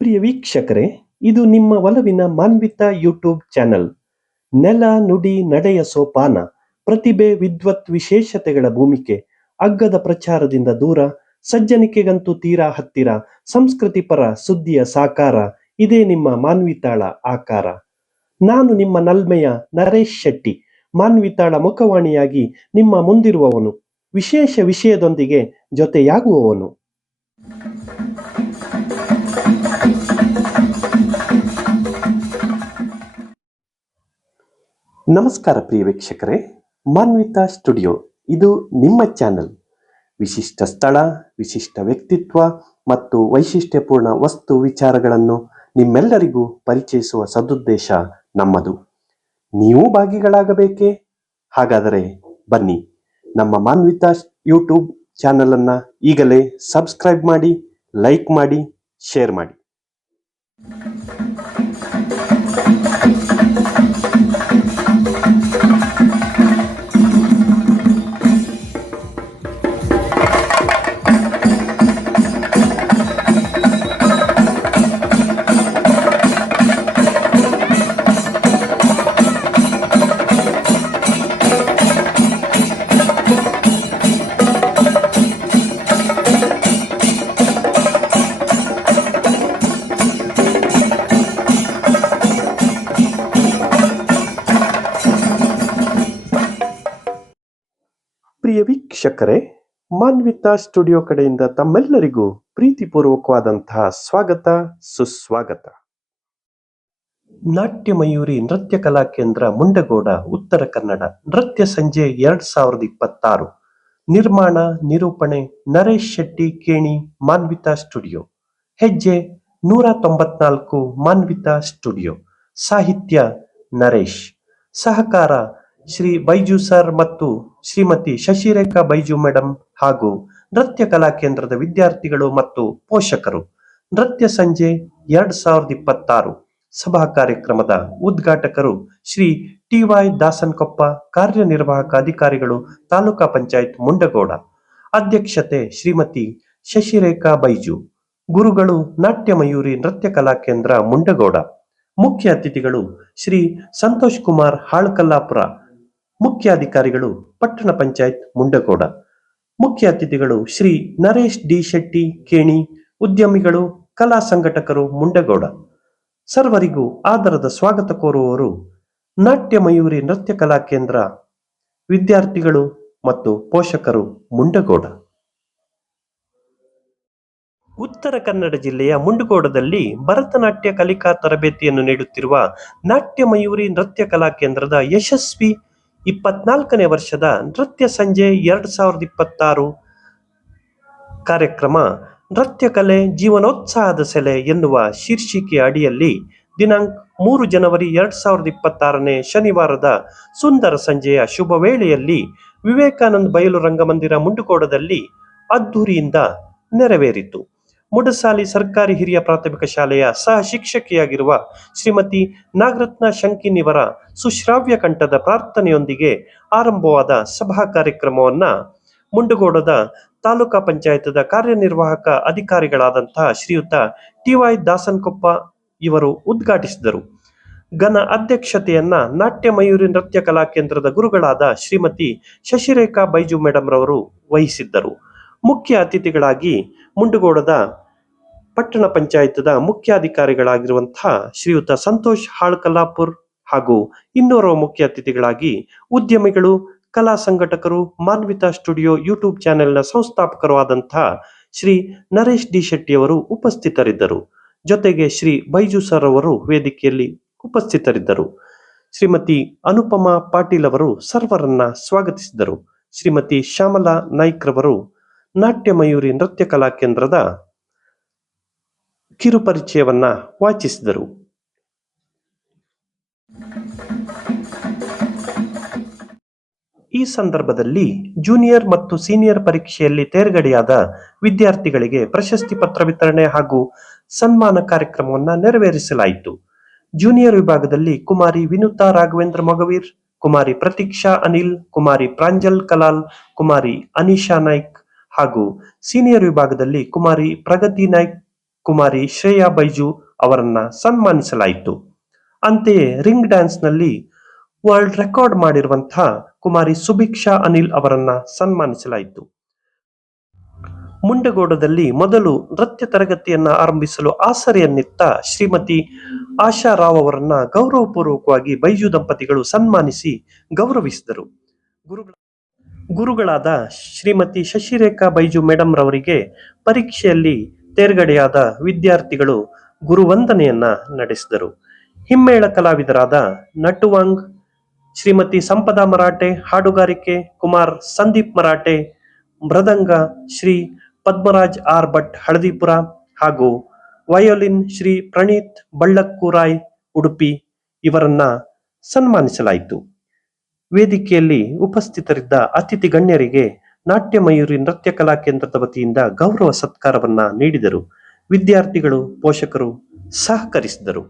ಪ್ರಿಯ ವೀಕ್ಷಕರೇ, ಇದು ನಿಮ್ಮ ಒಲವಿನ ಮಾನ್ವಿತ ಯೂಟ್ಯೂಬ್ ಚಾನೆಲ್. ನೆಲ ನುಡಿ ನಡೆಯ ಸೋಪಾನ, ಪ್ರತಿಭೆ ವಿದ್ವತ್ ವಿಶೇಷತೆಗಳ ಭೂಮಿಕೆ, ಅಗ್ಗದ ಪ್ರಚಾರದಿಂದ ದೂರ, ಸಜ್ಜನಿಕೆಗಂತೂ ತೀರಾ ಹತ್ತಿರ, ಸಂಸ್ಕೃತಿ ಪರ ಸುದ್ದಿಯ ಸಾಕಾರ, ಇದೇ ನಿಮ್ಮ ಮಾನ್ವಿತಾಳ ಆಕಾರ. ನಾನು ನಿಮ್ಮ ನಲ್ಮೆಯ ನರೇಶ್ ಶೆಟ್ಟಿ, ಮಾನ್ವಿತಾಳ ಮುಖವಾಣಿಯಾಗಿ ನಿಮ್ಮ ಮುಂದಿರುವವನು, ವಿಶೇಷ ವಿಷಯದೊಂದಿಗೆ ಜೊತೆಯಾಗುವವನು. ನಮಸ್ಕಾರ ಪ್ರಿಯ ವೀಕ್ಷಕರೇ, ಮಾನ್ವಿತಾ ಸ್ಟುಡಿಯೋ ಇದು ನಿಮ್ಮ ಚಾನೆಲ್. ವಿಶಿಷ್ಟ ಸ್ಥಳ, ವಿಶಿಷ್ಟ ವ್ಯಕ್ತಿತ್ವ ಮತ್ತು ವೈಶಿಷ್ಟ್ಯಪೂರ್ಣ ವಸ್ತು ವಿಚಾರಗಳನ್ನು ನಿಮ್ಮೆಲ್ಲರಿಗೂ ಪರಿಚಯಿಸುವ ಸದುದ್ದೇಶ ನಮ್ಮದು. ನೀವು ಭಾಗಿಗಳಾಗಬೇಕೇ? ಹಾಗಾದರೆ ಬನ್ನಿ, ನಮ್ಮ ಮಾನ್ವಿತಾ ಯೂಟ್ಯೂಬ್ ಚಾನೆಲ್ ಅನ್ನ ಈಗಲೇ ಸಬ್ಸ್ಕ್ರೈಬ್ ಮಾಡಿ, ಲೈಕ್ ಮಾಡಿ, ಶೇರ್ ಮಾಡಿ. ಪ್ರಿಯ ವೀಕ್ಷಕರೇ, ಮಾನ್ವಿತಾ ಸ್ಟುಡಿಯೋ ಕಡೆಯಿಂದ ತಮ್ಮೆಲ್ಲರಿಗೂ ಪ್ರೀತಿಪೂರ್ವಕವಾದಂತಹ ಸ್ವಾಗತ, ಸುಸ್ವಾಗತ. ನಾಟ್ಯ ಮಯೂರಿ ನೃತ್ಯ ಕಲಾ ಕೇಂದ್ರ, ಮುಂಡಗೋಡ, ಉತ್ತರ ಕನ್ನಡ. ನೃತ್ಯ ಸಂಜೆ 2026. ನಿರ್ಮಾಣ ನಿರೂಪಣೆ ನರೇಶ್ ಶೆಟ್ಟಿ, ಕೇಣಿ, ಮಾನ್ವಿತಾ ಸ್ಟುಡಿಯೋ. ಹೆಜ್ಜೆ 194, ಮಾನ್ವಿತಾ ಸ್ಟುಡಿಯೋ. ಸಾಹಿತ್ಯ ನರೇಶ್. ಸಹಕಾರ ಶ್ರೀ ಬೈಜು ಸರ್ ಮತ್ತು ಶ್ರೀಮತಿ ಶಶಿರೇಖಾ ಬೈಜು ಮೇಡಂ ಹಾಗೂ ನೃತ್ಯ ಕಲಾ ಕೇಂದ್ರದ ವಿದ್ಯಾರ್ಥಿಗಳು ಮತ್ತು ಪೋಷಕರು. ನೃತ್ಯ ಸಂಜೆ 2026 ಸಭಾ ಕಾರ್ಯಕ್ರಮದ ಉದ್ಘಾಟಕರು ಶ್ರೀ TY ದಾಸನಕೊಪ್ಪ, ಕಾರ್ಯನಿರ್ವಾಹಕ ಅಧಿಕಾರಿಗಳು, ತಾಲೂಕಾ ಪಂಚಾಯತ್ ಮುಂಡಗೋಡ. ಅಧ್ಯಕ್ಷತೆ ಶ್ರೀಮತಿ ಶಶಿರೇಖಾ ಬೈಜು. ಗುರುಗಳು ನಾಟ್ಯ ಮಯೂರಿ ನೃತ್ಯ ಕಲಾ ಕೇಂದ್ರ, ಮುಂಡಗೋಡ. ಮುಖ್ಯ ಅತಿಥಿಗಳು ಶ್ರೀ ಸಂತೋಷ್ ಕುಮಾರ್ ಹಾಳ್ಕಲ್ಲಾಪುರ, ಮುಖ್ಯಾಧಿಕಾರಿಗಳು, ಪಟ್ಟಣ ಪಂಚಾಯತ್ ಮುಂಡಗೋಡ. ಮುಖ್ಯ ಅತಿಥಿಗಳು ಶ್ರೀ ನರೇಶ್ ಡಿ ಶೆಟ್ಟಿ, ಕೇಣಿ, ಉದ್ಯಮಿಗಳು, ಕಲಾ ಸಂಘಟಕರು, ಮುಂಡಗೋಡ. ಸರ್ವರಿಗೂ ಆದರದ ಸ್ವಾಗತ ಕೋರುವವರು ನಾಟ್ಯ ಮಯೂರಿ ನೃತ್ಯ ಕಲಾ ಕೇಂದ್ರ, ವಿದ್ಯಾರ್ಥಿಗಳು ಮತ್ತು ಪೋಷಕರು, ಮುಂಡಗೋಡ. ಉತ್ತರ ಕನ್ನಡ ಜಿಲ್ಲೆಯ ಮುಂಡಗೋಡದಲ್ಲಿ ಭರತನಾಟ್ಯ ಕಲಿಕಾ ತರಬೇತಿಯನ್ನು ನೀಡುತ್ತಿರುವ ನಾಟ್ಯ ಮಯೂರಿ ನೃತ್ಯ ಕಲಾ ಕೇಂದ್ರದ ಯಶಸ್ವಿ 24ನೇ ವರ್ಷದ ನೃತ್ಯ ಸಂಜೆ 2026 ಕಾರ್ಯಕ್ರಮ ನೃತ್ಯ ಕಲೆ ಜೀವನೋತ್ಸಾಹದ ಸೆಲೆ ಎನ್ನುವ ಶೀರ್ಷಿಕೆಯ ಅಡಿಯಲ್ಲಿ ದಿನಾಂಕ 3 ಜನವರಿ 2026 ಶನಿವಾರದ ಸುಂದರ ಸಂಜೆಯ ಶುಭ ವೇಳೆಯಲ್ಲಿ ವಿವೇಕಾನಂದ ಬಯಲು ರಂಗಮಂದಿರ, ಮುಂಡಗೋಡದಲ್ಲಿ ಅದ್ದೂರಿಯಿಂದ ನೆರವೇರಿತು. ಮುಡಸಾಲಿ ಸರ್ಕಾರಿ ಹಿರಿಯ ಪ್ರಾಥಮಿಕ ಶಾಲೆಯ ಸಹ ಶಿಕ್ಷಕಿಯಾಗಿರುವ ಶ್ರೀಮತಿ ನಾಗರತ್ನ ಶಂಕಿನಿವರ ಸುಶ್ರಾವ್ಯ ಕಂಠದ ಪ್ರಾರ್ಥನೆಯೊಂದಿಗೆ ಆರಂಭವಾದ ಸಭಾ ಕಾರ್ಯಕ್ರಮವನ್ನ ಮುಂಡಗೋಡದ ತಾಲೂಕಾ ಪಂಚಾಯತದ ಕಾರ್ಯನಿರ್ವಾಹಕ ಅಧಿಕಾರಿಗಳಾದಂತಹ ಶ್ರೀಯುತ TY ದಾಸನಕೊಪ್ಪ ಇವರು ಉದ್ಘಾಟಿಸಿದರು. ಘನ ಅಧ್ಯಕ್ಷತೆಯನ್ನ ನಾಟ್ಯ ಮಯೂರಿ ನೃತ್ಯ ಕಲಾ ಕೇಂದ್ರದ ಗುರುಗಳಾದ ಶ್ರೀಮತಿ ಶಶಿರೇಖಾ ಬೈಜು ಮೇಡಂ ರವರು ವಹಿಸಿದ್ದರು. ಮುಖ್ಯ ಅತಿಥಿಗಳಾಗಿ ಮುಂಡಗೋಡದ ಪಟ್ಟಣ ಪಂಚಾಯತದ ಮುಖ್ಯಾಧಿಕಾರಿಗಳಾಗಿರುವಂತಹ ಶ್ರೀಯುತ ಸಂತೋಷ್ ಹಾಳ್ಕಲ್ಲಾಪುರ್ ಹಾಗೂ ಇನ್ನೋರ್ವ ಮುಖ್ಯ ಅತಿಥಿಗಳಾಗಿ ಉದ್ಯಮಿಗಳು, ಕಲಾ ಸಂಘಟಕರು, ಮಾನ್ವಿತಾ ಸ್ಟುಡಿಯೋ ಯೂಟ್ಯೂಬ್ ಚಾನೆಲ್ನ ಸಂಸ್ಥಾಪಕರು ಆದಂತಹ ಶ್ರೀ ನರೇಶ್ ಡಿ ಶೆಟ್ಟಿ ಅವರು ಉಪಸ್ಥಿತರಿದ್ದರು. ಜೊತೆಗೆ ಶ್ರೀ ಬೈಜು ಸರ್ ಅವರು ವೇದಿಕೆಯಲ್ಲಿ ಉಪಸ್ಥಿತರಿದ್ದರು. ಶ್ರೀಮತಿ ಅನುಪಮಾ ಪಾಟೀಲ್ ಅವರು ಸರ್ವರನ್ನ ಸ್ವಾಗತಿಸಿದರು. ಶ್ರೀಮತಿ ಶ್ಯಾಮಲಾ ನಾಯ್ಕ್ ರವರು ನಾಟ್ಯ ಮಯೂರಿ ನೃತ್ಯ ಕಲಾ ಕೇಂದ್ರದ ಕಿರುಪರಿಚಯವನ್ನ ವಾಚಿಸಿದರು. ಈ ಸಂದರ್ಭದಲ್ಲಿ ಜೂನಿಯರ್ ಮತ್ತು ಸೀನಿಯರ್ ಪರೀಕ್ಷೆಯಲ್ಲಿ ತೇರ್ಗಡೆಯಾದ ವಿದ್ಯಾರ್ಥಿಗಳಿಗೆ ಪ್ರಶಸ್ತಿ ಪತ್ರ ವಿತರಣೆ ಹಾಗೂ ಸನ್ಮಾನ ಕಾರ್ಯಕ್ರಮವನ್ನ ನೆರವೇರಿಸಲಾಯಿತು. ಜೂನಿಯರ್ ವಿಭಾಗದಲ್ಲಿ ಕುಮಾರಿ ವಿನುತಾ ರಾಘವೇಂದ್ರ ಮೊಗವೀರ್, ಕುಮಾರಿ ಪ್ರತೀಕ್ಷಾ ಅನಿಲ್, ಕುಮಾರಿ ಪ್ರಾಂಜಲ್ ಕಲಾಲ್, ಕುಮಾರಿ ಅನಿಶಾ ನಾಯ್ಕ್ ಹಾಗೂ ಸೀನಿಯರ್ ವಿಭಾಗದಲ್ಲಿ ಕುಮಾರಿ ಪ್ರಗತಿ ನಾಯ್ಕ್ ಕುಮಾರಿ ಶ್ರೇಯಾ ಬೈಜು ಅವರನ್ನ ಸನ್ಮಾನಿಸಲಾಯಿತು. ಅಂತೆಯೇ ರಿಂಗ್ ಡ್ಯಾನ್ಸ್ನಲ್ಲಿ ವರ್ಲ್ಡ್ ರೆಕಾರ್ಡ್ ಮಾಡಿರುವಂತಹ ಕುಮಾರಿ ಸುಭಿಕ್ಷಾ ಅನಿಲ್ ಅವರನ್ನ ಸನ್ಮಾನಿಸಲಾಯಿತು. ಮುಂಡಗೋಡದಲ್ಲಿ ಮೊದಲು ನೃತ್ಯ ತರಗತಿಯನ್ನ ಆರಂಭಿಸಲು ಆಸರೆಯನ್ನಿತ್ತ ಶ್ರೀಮತಿ ಆಶಾ ರಾವ್ ಅವರನ್ನ ಗೌರವಪೂರ್ವಕವಾಗಿ ಬೈಜು ದಂಪತಿಗಳು ಸನ್ಮಾನಿಸಿ ಗೌರವಿಸಿದರು. ಗುರುಗಳಾದ ಶ್ರೀಮತಿ ಶಶಿರೇಖಾ ಬೈಜು ಮೇಡಮ್ ರವರಿಗೆ ಪರೀಕ್ಷೆಯಲ್ಲಿ ತೇರ್ಗಡೆಯಾದ ವಿದ್ಯಾರ್ಥಿಗಳು ಗುರುವಂದನೆಯನ್ನ ನಡೆಸಿದರು. ಹಿಮ್ಮೇಳ ಕಲಾವಿದರಾದ ನಟುವಾಂಗ್ ಶ್ರೀಮತಿ ಸಂಪದಾ ಮರಾಠೆ, ಹಾಡುಗಾರಿಕೆ ಕುಮಾರ್ ಸಂದೀಪ್ ಮರಾಠೆ, ಮೃದಂಗ ಶ್ರೀ ಪದ್ಮರಾಜ್ ಆರ್ ಭಟ್ ಹಳದಿಪುರ ಹಾಗೂ ವಯೋಲಿನ್ ಶ್ರೀ ಪ್ರಣೀತ್ ಬಳ್ಳಕ್ಕೂರಾಯ್ ಉಡುಪಿ ಇವರನ್ನ ಸನ್ಮಾನಿಸಲಾಯಿತು. ವೇದಿಕೆಯಲ್ಲಿ ಉಪಸ್ಥಿತರಿದ್ದ ಅತಿಥಿ ಗಣ್ಯರಿಗೆ ನಾಟ್ಯ ಮಯೂರಿ ನೃತ್ಯ ಕಲಾ ಕೇಂದ್ರದ ವತಿಯಿಂದ ಗೌರವ ಸತ್ಕಾರವನ್ನ ನೀಡಿದರು. ವಿದ್ಯಾರ್ಥಿಗಳು, ಪೋಷಕರು ಸಹಕರಿಸಿದರು.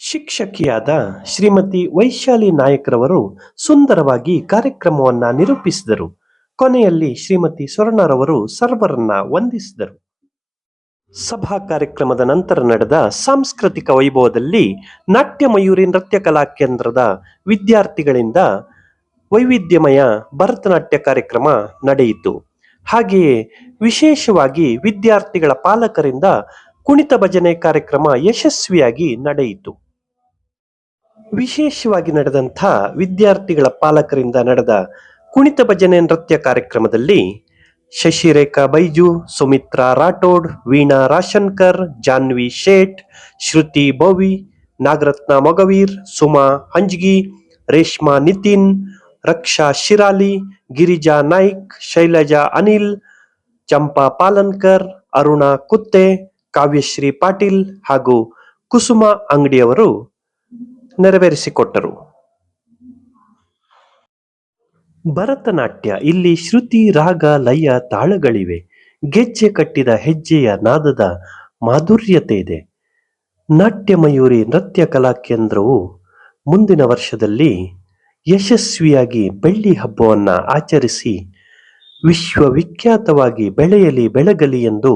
ಶಿಕ್ಷಕಿಯಾದ ಶ್ರೀಮತಿ ವೈಶಾಲಿ ನಾಯಕ್ರವರು ಸುಂದರವಾಗಿ ಕಾರ್ಯಕ್ರಮವನ್ನ ನಿರೂಪಿಸಿದರು. ಕೊನೆಯಲ್ಲಿ ಶ್ರೀಮತಿ ಸ್ವರ್ಣರವರು ಸರ್ವರನ್ನ ವಂದಿಸಿದರು. ಸಭಾ ಕಾರ್ಯಕ್ರಮದ ನಂತರ ನಡೆದ ಸಾಂಸ್ಕೃತಿಕ ವೈಭವದಲ್ಲಿ ನಾಟ್ಯ ಮಯೂರಿ ನೃತ್ಯ ಕಲಾ ಕೇಂದ್ರದ ವಿದ್ಯಾರ್ಥಿಗಳಿಂದ ವೈವಿಧ್ಯಮಯ ಭರತನಾಟ್ಯ ಕಾರ್ಯಕ್ರಮ ನಡೆಯಿತು. ಹಾಗೆಯೇ ವಿಶೇಷವಾಗಿ ವಿದ್ಯಾರ್ಥಿಗಳ ಪಾಲಕರಿಂದ ಕುಣಿತ ಭಜನೆ ಕಾರ್ಯಕ್ರಮ ಯಶಸ್ವಿಯಾಗಿ ನಡೆಯಿತು. ವಿಶೇಷವಾಗಿ ನಡೆದಂಥ ವಿದ್ಯಾರ್ಥಿಗಳ ಪಾಲಕರಿಂದ ನಡೆದ ಕುಣಿತ ಭಜನೆ ನೃತ್ಯ ಕಾರ್ಯಕ್ರಮದಲ್ಲಿ ಶಶಿರೇಖಾ ಬೈಜು, ಸುಮಿತ್ರಾ ರಾಠೋಡ್, ವೀಣಾ ರಾಶನ್ಕರ್, ಜಾನ್ವಿ ಶೇಟ್, ಶ್ರುತಿ ಬೋವಿ, ನಾಗರತ್ನ ಮೊಗವೀರ್, ಸುಮಾ ಹಂಜ್ಗಿ, ರೇಷ್ಮಾ ನಿತಿನ್, ರಕ್ಷಾ ಶಿರಾಲಿ, ಗಿರಿಜಾ ನಾಯ್ಕ್, ಶೈಲಜಾ ಅನಿಲ್, ಚಂಪಾ ಪಾಲನ್ಕರ್, ಅರುಣಾ ಕುತ್ತೆ, ಕಾವ್ಯಶ್ರೀ ಪಾಟೀಲ್ ಹಾಗೂ ಕುಸುಮ ಅಂಗಡಿಯವರು ನೆರವೇರಿಸಿಕೊಟ್ಟರು. ಭರತನಾಟ್ಯ ಇಲ್ಲಿ ಶ್ರುತಿ, ರಾಗ, ಲಯ, ತಾಳಗಳಿವೆ. ಗೆಜ್ಜೆ ಕಟ್ಟಿದ ಹೆಜ್ಜೆಯ ನಾದದ ಮಾಧುರ್ಯತೆ ಇದೆ. ನಾಟ್ಯ ಮಯೂರಿ ನೃತ್ಯ ಕಲಾ ಕೇಂದ್ರವು ಮುಂದಿನ ವರ್ಷದಲ್ಲಿ ಯಶಸ್ವಿಯಾಗಿ ಬೆಳ್ಳಿ ಹಬ್ಬವನ್ನ ಆಚರಿಸಿ ವಿಶ್ವವಿಖ್ಯಾತವಾಗಿ ಬೆಳಗಲಿ ಎಂದು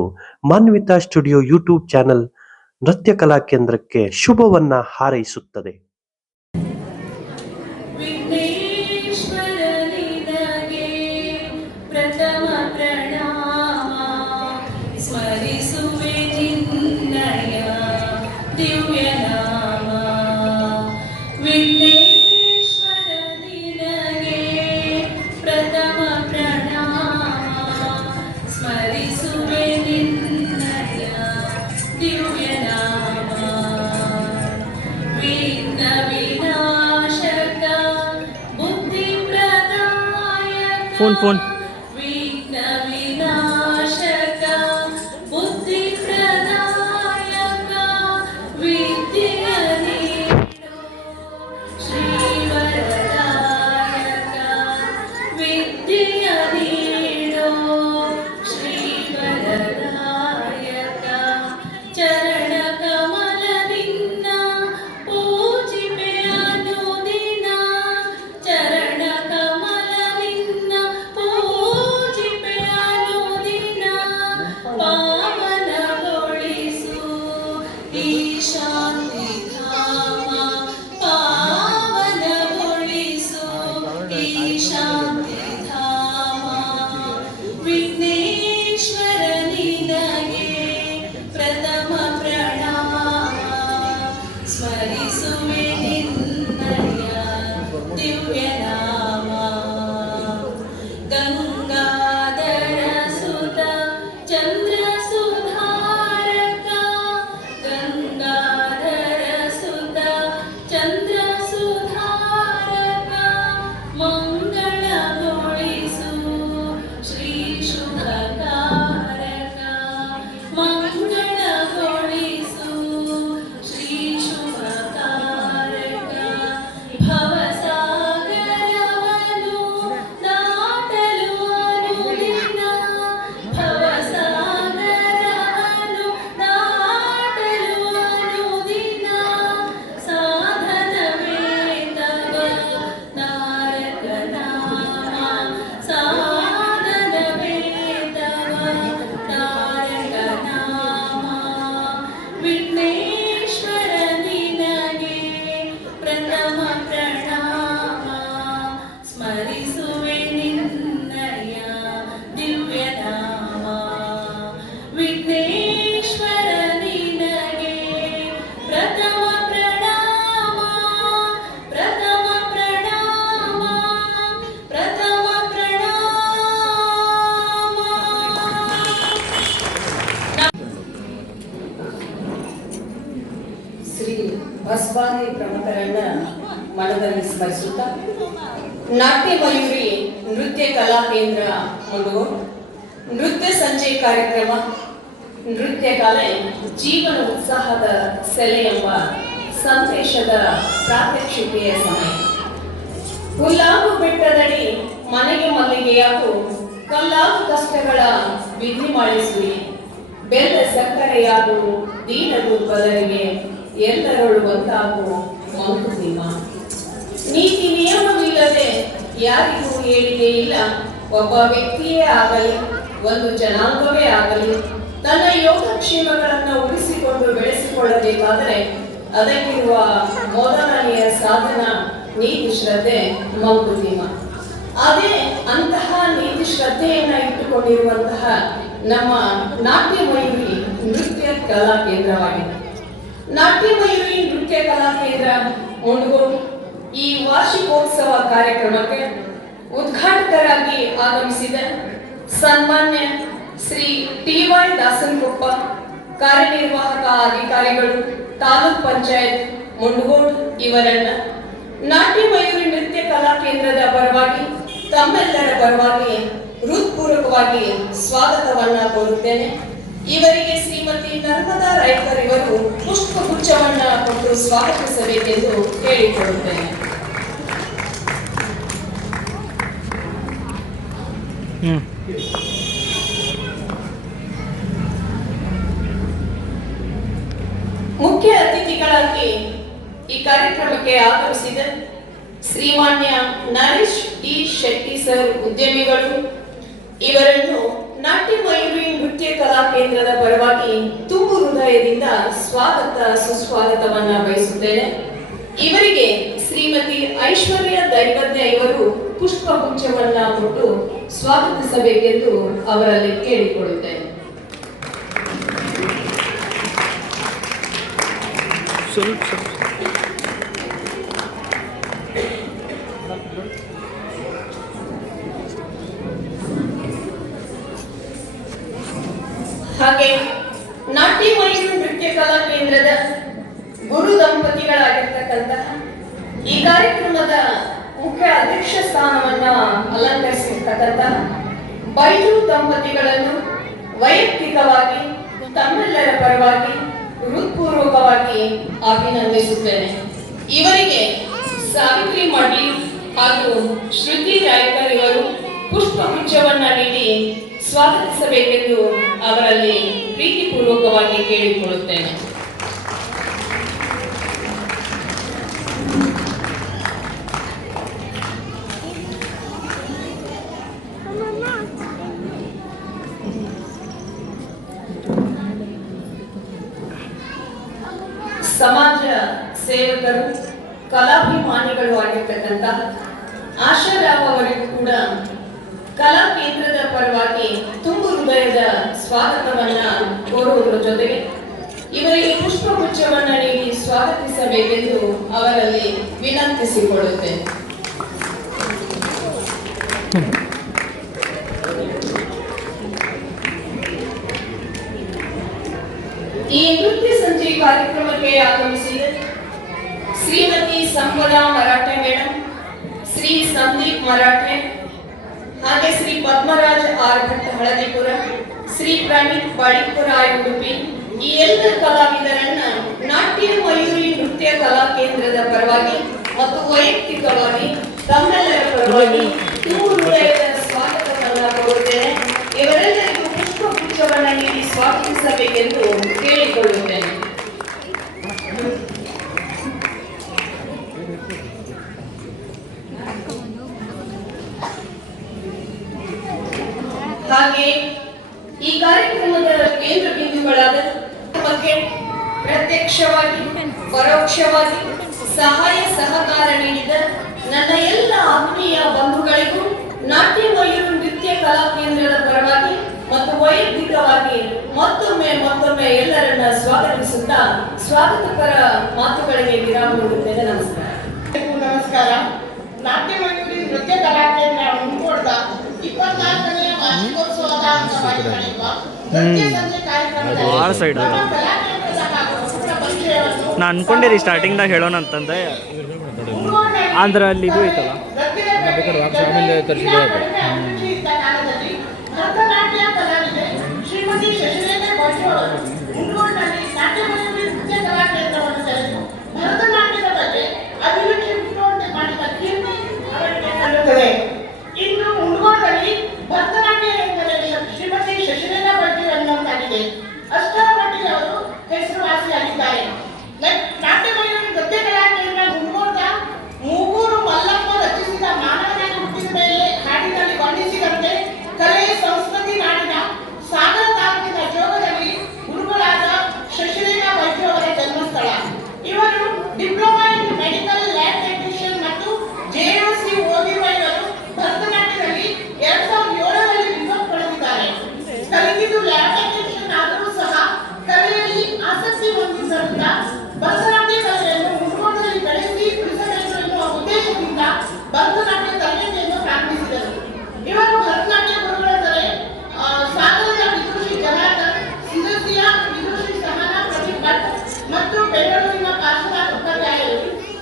ಮಾನ್ವಿತಾ ಸ್ಟುಡಿಯೋ ಯೂಟ್ಯೂಬ್ ಚಾನೆಲ್ ನೃತ್ಯ ಕಲಾ ಕೇಂದ್ರಕ್ಕೆ ಶುಭವನ್ನ ಹಾರೈಸುತ್ತದೆ. फोन ಬಸ್ವಾದಿ ಪ್ರಮುಖರನ್ನ ಮನದಲ್ಲಿ ಸ್ಮರಿಸುತ್ತಾ ನಾಟ್ಯ ಮಯೂರಿ ನೃತ್ಯ ಕಲಾ ಕೇಂದ್ರ ಮುಂದುವರೆದು ನೃತ್ಯ ಸಂಜೆ ಕಾರ್ಯಕ್ರಮ ನೃತ್ಯ ಕಲೆ ಜೀವನ ಉತ್ಸಾಹದ ಸೆಲೆ ಎಂಬ ಸಂದೇಶದ ಪ್ರಾತ್ಯಕ್ಷಿಕೆಯ ಸಮಯ. ಹುಲ್ಲಾಗು ಬೆಟ್ಟದಡಿ ಮನೆಗೆ ಮಲ್ಲಿಗೆಯಾಗು ಕಲ್ಲಾಗು ಕಷ್ಟಗಳ ವಿಧಿ ಮಾಡಿಸುವಿ ಬೆಲ್ಲ ಸಕ್ಕರೆಯಾಗು ದೀನ ದುರ್ಬಲರಿಗೆ ಎಲ್ಲರೊಳು ಒಂದಾಗು ಮಂಕುತಿಮ್ಮ. ನೀತಿ ನಿಯಮವಿಲ್ಲದೆ ಯಾರಿಗೂ ಏಳಿಗೆ ಇಲ್ಲ. ಒಬ್ಬ ವ್ಯಕ್ತಿಯೇ ಆಗಲಿ ಒಂದು ಜನಾಂಗವೇ ಆಗಲಿ ತನ್ನ ಯೋಗಕ್ಷೇಮಗಳನ್ನು ಉಳಿಸಿಕೊಂಡು ಬೆಳೆಸಿಕೊಳ್ಳಬೇಕಾದರೆ ಅದಕ್ಕಿರುವ ಮೊದಲನೆಯ ಸಾಧನ ನೀತಿ ಶ್ರದ್ಧೆ ಮಂಕುತಿಮ್ಮ. ಅದೇ ಅಂತಹ ನೀತಿ ಶ್ರದ್ಧೆಯನ್ನ ಇಟ್ಟುಕೊಂಡಿರುವಂತಹ ನಮ್ಮ ನಾಟ್ಯ ಮಯೂರಿ ನೃತ್ಯ ಕಲಾ ಕೇಂದ್ರವಾಗಿದೆ. ನಾಟ್ಯ ಮಯೂರಿ ನೃತ್ಯ ಕಲಾ ಕೇಂದ್ರ ಮುಂದುವರೆದು ಈ ವಾರ್ಷಿಕೋತ್ಸವ ಕಾರ್ಯಕ್ರಮಕ್ಕೆ ಉದ್ಘಾಟಕರಾಗಿ ಆಗಮಿಸಿದ ಸನ್ಮಾನ್ಯ ಶ್ರೀ ಟಿ.ವೈ. ದಾಸನಕೊಪ್ಪ, ಕಾರ್ಯನಿರ್ವಾಹಕ ಅಧಿಕಾರಿಗಳು, ತಾಲೂಕ್ ಪಂಚಾಯತ್ ಮುಂಡಗೋಡು ಇವರನ್ನ ನಾಟ್ಯ ಮಯೂರಿ ನೃತ್ಯ ಕಲಾ ಕೇಂದ್ರದ ಪರವಾಗಿ ತಮ್ಮೆಲ್ಲರ ಪರವಾಗಿ ಹೃತ್ಪೂರ್ವಕವಾಗಿ ಸ್ವಾಗತವನ್ನ ಕೋರುತ್ತೇನೆ. ಇವರಿಗೆ ಶ್ರೀಮತಿ ನರ್ಮದಾ ರಾಯ್ಕರ್ ಇವರು ಪುಷ್ಪಗುಚ್ಛವನ್ನ ಕೊಟ್ಟು ಸ್ವಾಗತಿಸಬೇಕೆಂದು ಕೇಳಿಕೊಳ್ಳುತ್ತೇನೆ. ಮುಖ್ಯ ಅತಿಥಿಗಳಾಗಿ ಈ ಕಾರ್ಯಕ್ರಮಕ್ಕೆ ಆಗಮಿಸಿದ ಶ್ರೀಮಾನ್ಯ ನರೇಶ್ ಟಿ ಶೆಟ್ಟಿ ಸರ್ ಉದ್ಯಮಿಗಳು ಇವರನ್ನು ನಾಟ್ಯ ಮಯೂರಿ ನೃತ್ಯ ಕಲಾ ಕೇಂದ್ರದ ಪರವಾಗಿ ತುಂಬು ಹೃದಯದಿಂದ ಸ್ವಾಗತ ಸುಸ್ವಾಗತವನ್ನ ಬಯಸುತ್ತೇನೆ. ಇವರಿಗೆ ಶ್ರೀಮತಿ ಐಶ್ವರ್ಯ ದೈವಜ್ಞ ಇವರು ಪುಷ್ಪಗುಚ್ಛವನ್ನ ಕೊಟ್ಟು ಸ್ವಾಗತಿಸಬೇಕೆಂದು ಅವರಲ್ಲಿ ಕೇಳಿಕೊಳ್ಳುತ್ತೇನೆ. ಹಾಗೆ ನಾಟ್ಯ ಮಯೂರಿ ನೃತ್ಯ ಕಲಾ ಕೇಂದ್ರದ ಗುರು ದಂಪತಿಗಳಾಗಿರ್ತಕ್ಕಂತಹ ಈ ಕಾರ್ಯಕ್ರಮದ ಮುಖ್ಯ ಅಧ್ಯಕ್ಷ ಸ್ಥಾನವನ್ನ ಅಲಂಕರಿಸಿರ್ತಕ್ಕಂತಹ ಬೈಜು ದಂಪತಿಗಳನ್ನು ವೈಯಕ್ತಿಕವಾಗಿ ತಮ್ಮೆಲ್ಲರ ಪರವಾಗಿ ಹೃತ್ಪೂರ್ವಕವಾಗಿ ಅಭಿನಂದಿಸುತ್ತೇನೆ. ಇವರಿಗೆ ಸಾವಿತ್ರಿ ಮಡ್ಲಿ ಹಾಗೂ ಶ್ರುತಿ ರಾಯ್ಕರ್ ಇವರು ಪುಷ್ಪಗುಚ್ಛವನ್ನ ನೀಡಿ ಸ್ವಾಗತಿಸಬೇಕೆಂದು ಅವರಲ್ಲಿ ಪ್ರೀತಿಪೂರ್ವಕವಾಗಿ ಕೇಳಿಕೊಳ್ಳುತ್ತೇನೆ. ಸಮಾಜ ಸೇವಕರು, ಕಲಾಭಿಮಾನಿಗಳು ಆಗಿರ್ತಕ್ಕಂತಹ ಆಶಾರಾವ್ ಅವರಿಗೂ ಕೂಡ ಕಲಾ ಕೇಂದ್ರದ ಪರವಾಗಿ ತುಂಬು ಹೃದಯದ ಸ್ವಾಗತವನ್ನ ಕೋರುವುದರ ಜೊತೆಗೆ ಇವರಿಗೆ ಪುಷ್ಪಗುಚ್ಛವನ್ನ ನೀಡಿ ಸ್ವಾಗತಿಸಬೇಕೆಂದು ಅವರಲ್ಲಿ ವಿನಂತಿಸಿಕೊಳ್ಳುತ್ತೇನೆ. ಈ ನೃತ್ಯ ಸಂಜೆ ಕಾರ್ಯಕ್ರಮಕ್ಕೆ ಆಗಮಿಸಿದ ಶ್ರೀಮತಿ ಸಂಪದಾ ಮರಾಠೆ ಮೇಡಮ್, ಶ್ರೀ ಸಂದೀಪ್ ಮರಾಠೆ, ಹಾಗೆ ಶ್ರೀ ಪದ್ಮರಾಜ್ ಆರ್ ಭಟ್ ಹಳದಿಪುರ, ಶ್ರೀ ಪ್ರಣೀತ್ ಬಾಡಿಪುರ ಉಡುಪಿ, ಈ ಎಲ್ಲ ಕಲಾವಿದರನ್ನ ನಾಟ್ಯ ಮಯೂರಿ ನೃತ್ಯ ಕಲಾ ಕೇಂದ್ರದ ಪರವಾಗಿ ಮತ್ತು ವೈಯಕ್ತಿಕವಾಗಿ ತಮ್ಮೆಲ್ಲರ ಪರವಾಗಿ ತುಂಬು ಹೃದಯದ ಸ್ವಾಗತವನ್ನ ಕೋರುತ್ತೇನೆ. ಇವರೆಲ್ಲರಿಗೂ ಪುಷ್ಪಗುಚ್ಛವನ್ನ ನೀಡಿ ಸ್ವಾಗತಿಸಬೇಕೆಂದು ಕೇಳಿಕೊಳ್ಳುತ್ತೇನೆ. ಹಾಗೆ ಈ ಕಾರ್ಯಕ್ರಮದ ಕೇಂದ್ರ ಬಿಂದುಗಳಾದ ಬಗ್ಗೆ ಪ್ರತ್ಯಕ್ಷವಾಗಿ ಪರೋಕ್ಷವಾಗಿ ಸಹಾಯ ಸಹಕಾರ ನೀಡಿದ ನನ್ನ ಎಲ್ಲ ಆತ್ಮೀಯ ಬಂಧುಗಳಿಗೂ ನಾಟ್ಯ ಮಯೂರಿ ನೃತ್ಯ ಕಲಾ ಕೇಂದ್ರದ ಪರವಾಗಿ ಮತ್ತು ವೈಯಕ್ತಿಕವಾಗಿ ಮತ್ತೊಮ್ಮೆ ಎಲ್ಲರನ್ನ ಸ್ವಾಗತಿಸುತ್ತಾ ಸ್ವಾಗತಪರ ಮಾತುಗಳಿಗೆ ವಿರಾಮ ನೀಡುತ್ತೇನೆ. ನಮಸ್ಕಾರ. ನಾಟ್ಯ ಮಯೂರಿ ನೃತ್ಯ ಕಲಾ ಕೇಂದ್ರ ಮುಂದೂಡಿದ 24ನೇ ವಾರ್ಷಿಕೋತ್ಸವದ ಅಂಗವಾಗಿ ನಡೆಯುವ ನೃತ್ಯ ಸಂಜೆ ಕಾರ್ಯಕ್ರಮದಲ್ಲಿ ನಮ್ಮ ಕಲಾ ಕೇಂದ್ರದ ಹಾಗೂ ಪುಟ್ಟ ಪರಿಚಯವನ್ನು ನಾ ಅನ್ಕೊಂಡಿರಿ ಸ್ಟಾರ್ಟಿಂಗ್ದಾಗ ಹೇಳೋಣ ಅಂತಂದೆ ಆಂಧ್ರ ಅಲ್ಲಿ ಇದು ಐತಲ್ಲ ಭರತನಾಟ್ಯ ಕಲಾವಿದೆ ಶ್ರೀಮತಿ ಶಶಿರೇಖಾ ಗೋಜೋಳ್ ಮುಂಡಗೋಡ್ನಲ್ಲಿ ನಾಟ್ಯಮಯೂರಿ ನೃತ್ಯ ಕಲಾ ಕೇಂದ್ರವನ್ನು ತೆರೆದು ಭರತನಾಟ್ಯದ ಬಗ್ಗೆ ಅಭಿರುಚಿ ಹುಟ್ಟುವಂತೆ ಮಾಡಿದ ಕೀರ್ತಿ ಅವರಿಗೆ ಸಲ್ಲುತ್ತದೆ. ಇನ್ನು ಮುಂಡಗೋಡ್ನಲ್ಲಿ ಭರತನಾಟ್ಯ ಎಂದರೆ ಶ್ರೀಮತಿ ಶಶಿರೇಖಾ ಗೋಜೋಳ್ ಅನ್ನುವಂತಾಗಿದೆ. ಅಷ್ಟರ ಮಟ್ಟಿಗೆ ಅವರು ಹೆಸರುವಾಸಿಯಾಗಿದ್ದಾರೆ. ನಾಟ್ಯಮಯೂರಿ ನೃತ್ಯ ಕಲಾ ಕೇಂದ್ರ ಮುಂಡಗೋಡ್ನ ಮೂಗೂರು ಮಲ್ಲಮ್ಮ ರಚಿಸಿದ ಮಾನವನಾಗಿ ಹುಟ್ಟಿದ ಮೇಲೆ ಹಾಡಿನಲ್ಲಿ ವರ್ಣಿಸಿದಂತೆ ಕಲೆ ಸಂಸ್ಕೃತಿ ನಾಡಿನ ಸಾಗರ ತಾಲೂಕಿನ ಜೋಗದಲ್ಲಿ ಗುರುಗಳಾದ ಶಶಿರೇಖಾ ವೈದ್ಯ ಅವರ ಜನ್ಮಸ್ಥಳ. ಇವರು diploma in medical lab technician ಮತ್ತು ಜೆಎಸ್ಸಿ ಓದಿರುವ ಇವರು ಭರತನಾಟ್ಯದಲ್ಲಿ 2007ರಲ್ಲಿ ವಿದ್ವತ್ ಪಡೆದಿದ್ದಾರೆ. ಕಲಿತಿದ್ದು ಲ್ಯಾಬ್ ಟೆಕ್ನಿಷಿಯನ್ ಆದರೂ ಸಹ ಕಲೆಯಲ್ಲಿ ಆಸಕ್ತಿ ಹೊಂದಿದ್ದರಿಂದ ಭರತನಾಟ್ಯ ಕಲೆಯನ್ನು ಮುಂಡಗೋಡದಲ್ಲಿ ಬೆಳೆಸಿ ಉಳಿಸಬೇಕು ಎನ್ನುವ ಉದ್ದೇಶದಿಂದ ಭರತನಾಟ್ಯ ತರಬೇತಿಯನ್ನು ಪ್ರಾರಂಭಿಸಿದರು. ಇವರು ಭರತನಾಟ್ಯ ಗುರುಗಳೆಂದರೆ ಸಾಗರದ ವಿದುಷಿ ಜನಾರ್ದನ್, ಸಿರಸಿಯ ವಿದುಷಿ ಸಹನಾ ಪ್ರದೀಪ್ ಭಟ್ ಮತ್ತು ಬೆಂಗಳೂರಿನ ಪಾರ್ಶ್ವನಾಥ್ ಉಪಾಧ್ಯಾಯರು.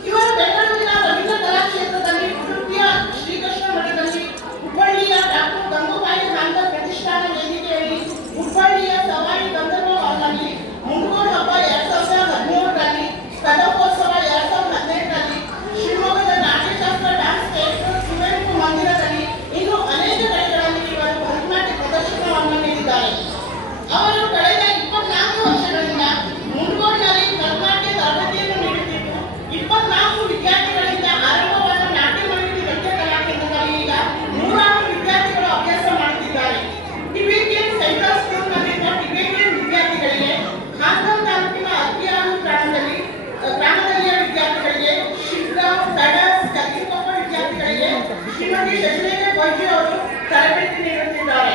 ಇವರು ಬೆಂಗಳೂರಿನ ರವೀಂದ್ರ ಕಲಾಕ್ಷೇತ್ರದಲ್ಲಿ, ಉಡುಪಿಯ ಶ್ರೀಕೃಷ್ಣ ಮಠದಲ್ಲಿ, ಹುಬ್ಬಳ್ಳಿಯ ಡಾಕ್ಟರ್ ಗಂಗೂಬಾಯಿ ಹಾಲ್ಕರ್ ಪ್ರತಿಷ್ಠಾನ ವೇದಿಕೆಯಲ್ಲಿ, ಹುಬ್ಬಳ್ಳಿಯ ಸವಾಯಿ ಗಂಧರ್ವ ಹಾಲ್ನಲ್ಲಿ, ಮುಂಡಗೋಡ್ ಹಬ್ಬ 2013ರಲ್ಲಿ, ಕದಕೋತ್ಸವ 2018ರಲ್ಲಿ, ಶಿವಮೊಗ್ಗದ ನಾಟ್ಯಶಾಸ್ತ್ರ ಡ್ಯಾನ್ಸ್ ಥಿಯೇಟರ್ ಕುವೆಂಪು ಮಂದಿರದಲ್ಲಿ ಇನ್ನು ಅನೇಕ ಕಡೆಗಳಲ್ಲಿ ಇವರು ಭರತನಾಟ್ಯ ಪ್ರದರ್ಶನವನ್ನು ನೀಡಿದ್ದಾರೆ. ಅವರು ಕಳೆದ 24 ವರ್ಷಗಳಿಂದ ಮುಂಡಗೋಡ್ನಲ್ಲಿ ಭರತನಾಟ್ಯ ತರಬೇತಿಯನ್ನು ನೀಡುತ್ತಿದ್ದು 24 ವಿದ್ಯಾರ್ಥಿಗಳಿಂದ ಆರಂಭವಾದ ನಾಟ್ಯಮಯೂರಿ ನೃತ್ಯ ಕಲಾ ಕೇಂದ್ರದಲ್ಲಿ ಈಗ 106 ವಿದ್ಯಾರ್ಥಿಗಳು ಅಭ್ಯಾಸ ಮಾಡುತ್ತಿದ್ದಾರೆ. ಟಿಬೇಟಿಯನ್ ಸೆಂಟ್ರಲ್ ಸ್ಕೂಲ್ನಲ್ಲಿರುವ ಟಿಬೇಟಿಯನ್ ವಿದ್ಯಾರ್ಥಿಗಳಿಗೆ, ಹಾಸನ ತಾಲೂಕಿನ ಅತ್ತಿಯಾರು ಗ್ರಾಮದಲ್ಲಿಯ ವಿದ್ಯಾರ್ಥಿಗಳಿಗೆ, ಶಿಗ್ಗಾಂವ್, ತಡಸ್, ಕಗ್ಗಿಕೊಪ್ಪ ವಿದ್ಯಾರ್ಥಿಗಳಿಗೆ ಶ್ರೀಮತಿ ಶಶಿರೇಖಾ ಗೋಜೋಳ್ ಅವರು ತರಬೇತಿ ನೀಡುತ್ತಿದ್ದಾರೆ.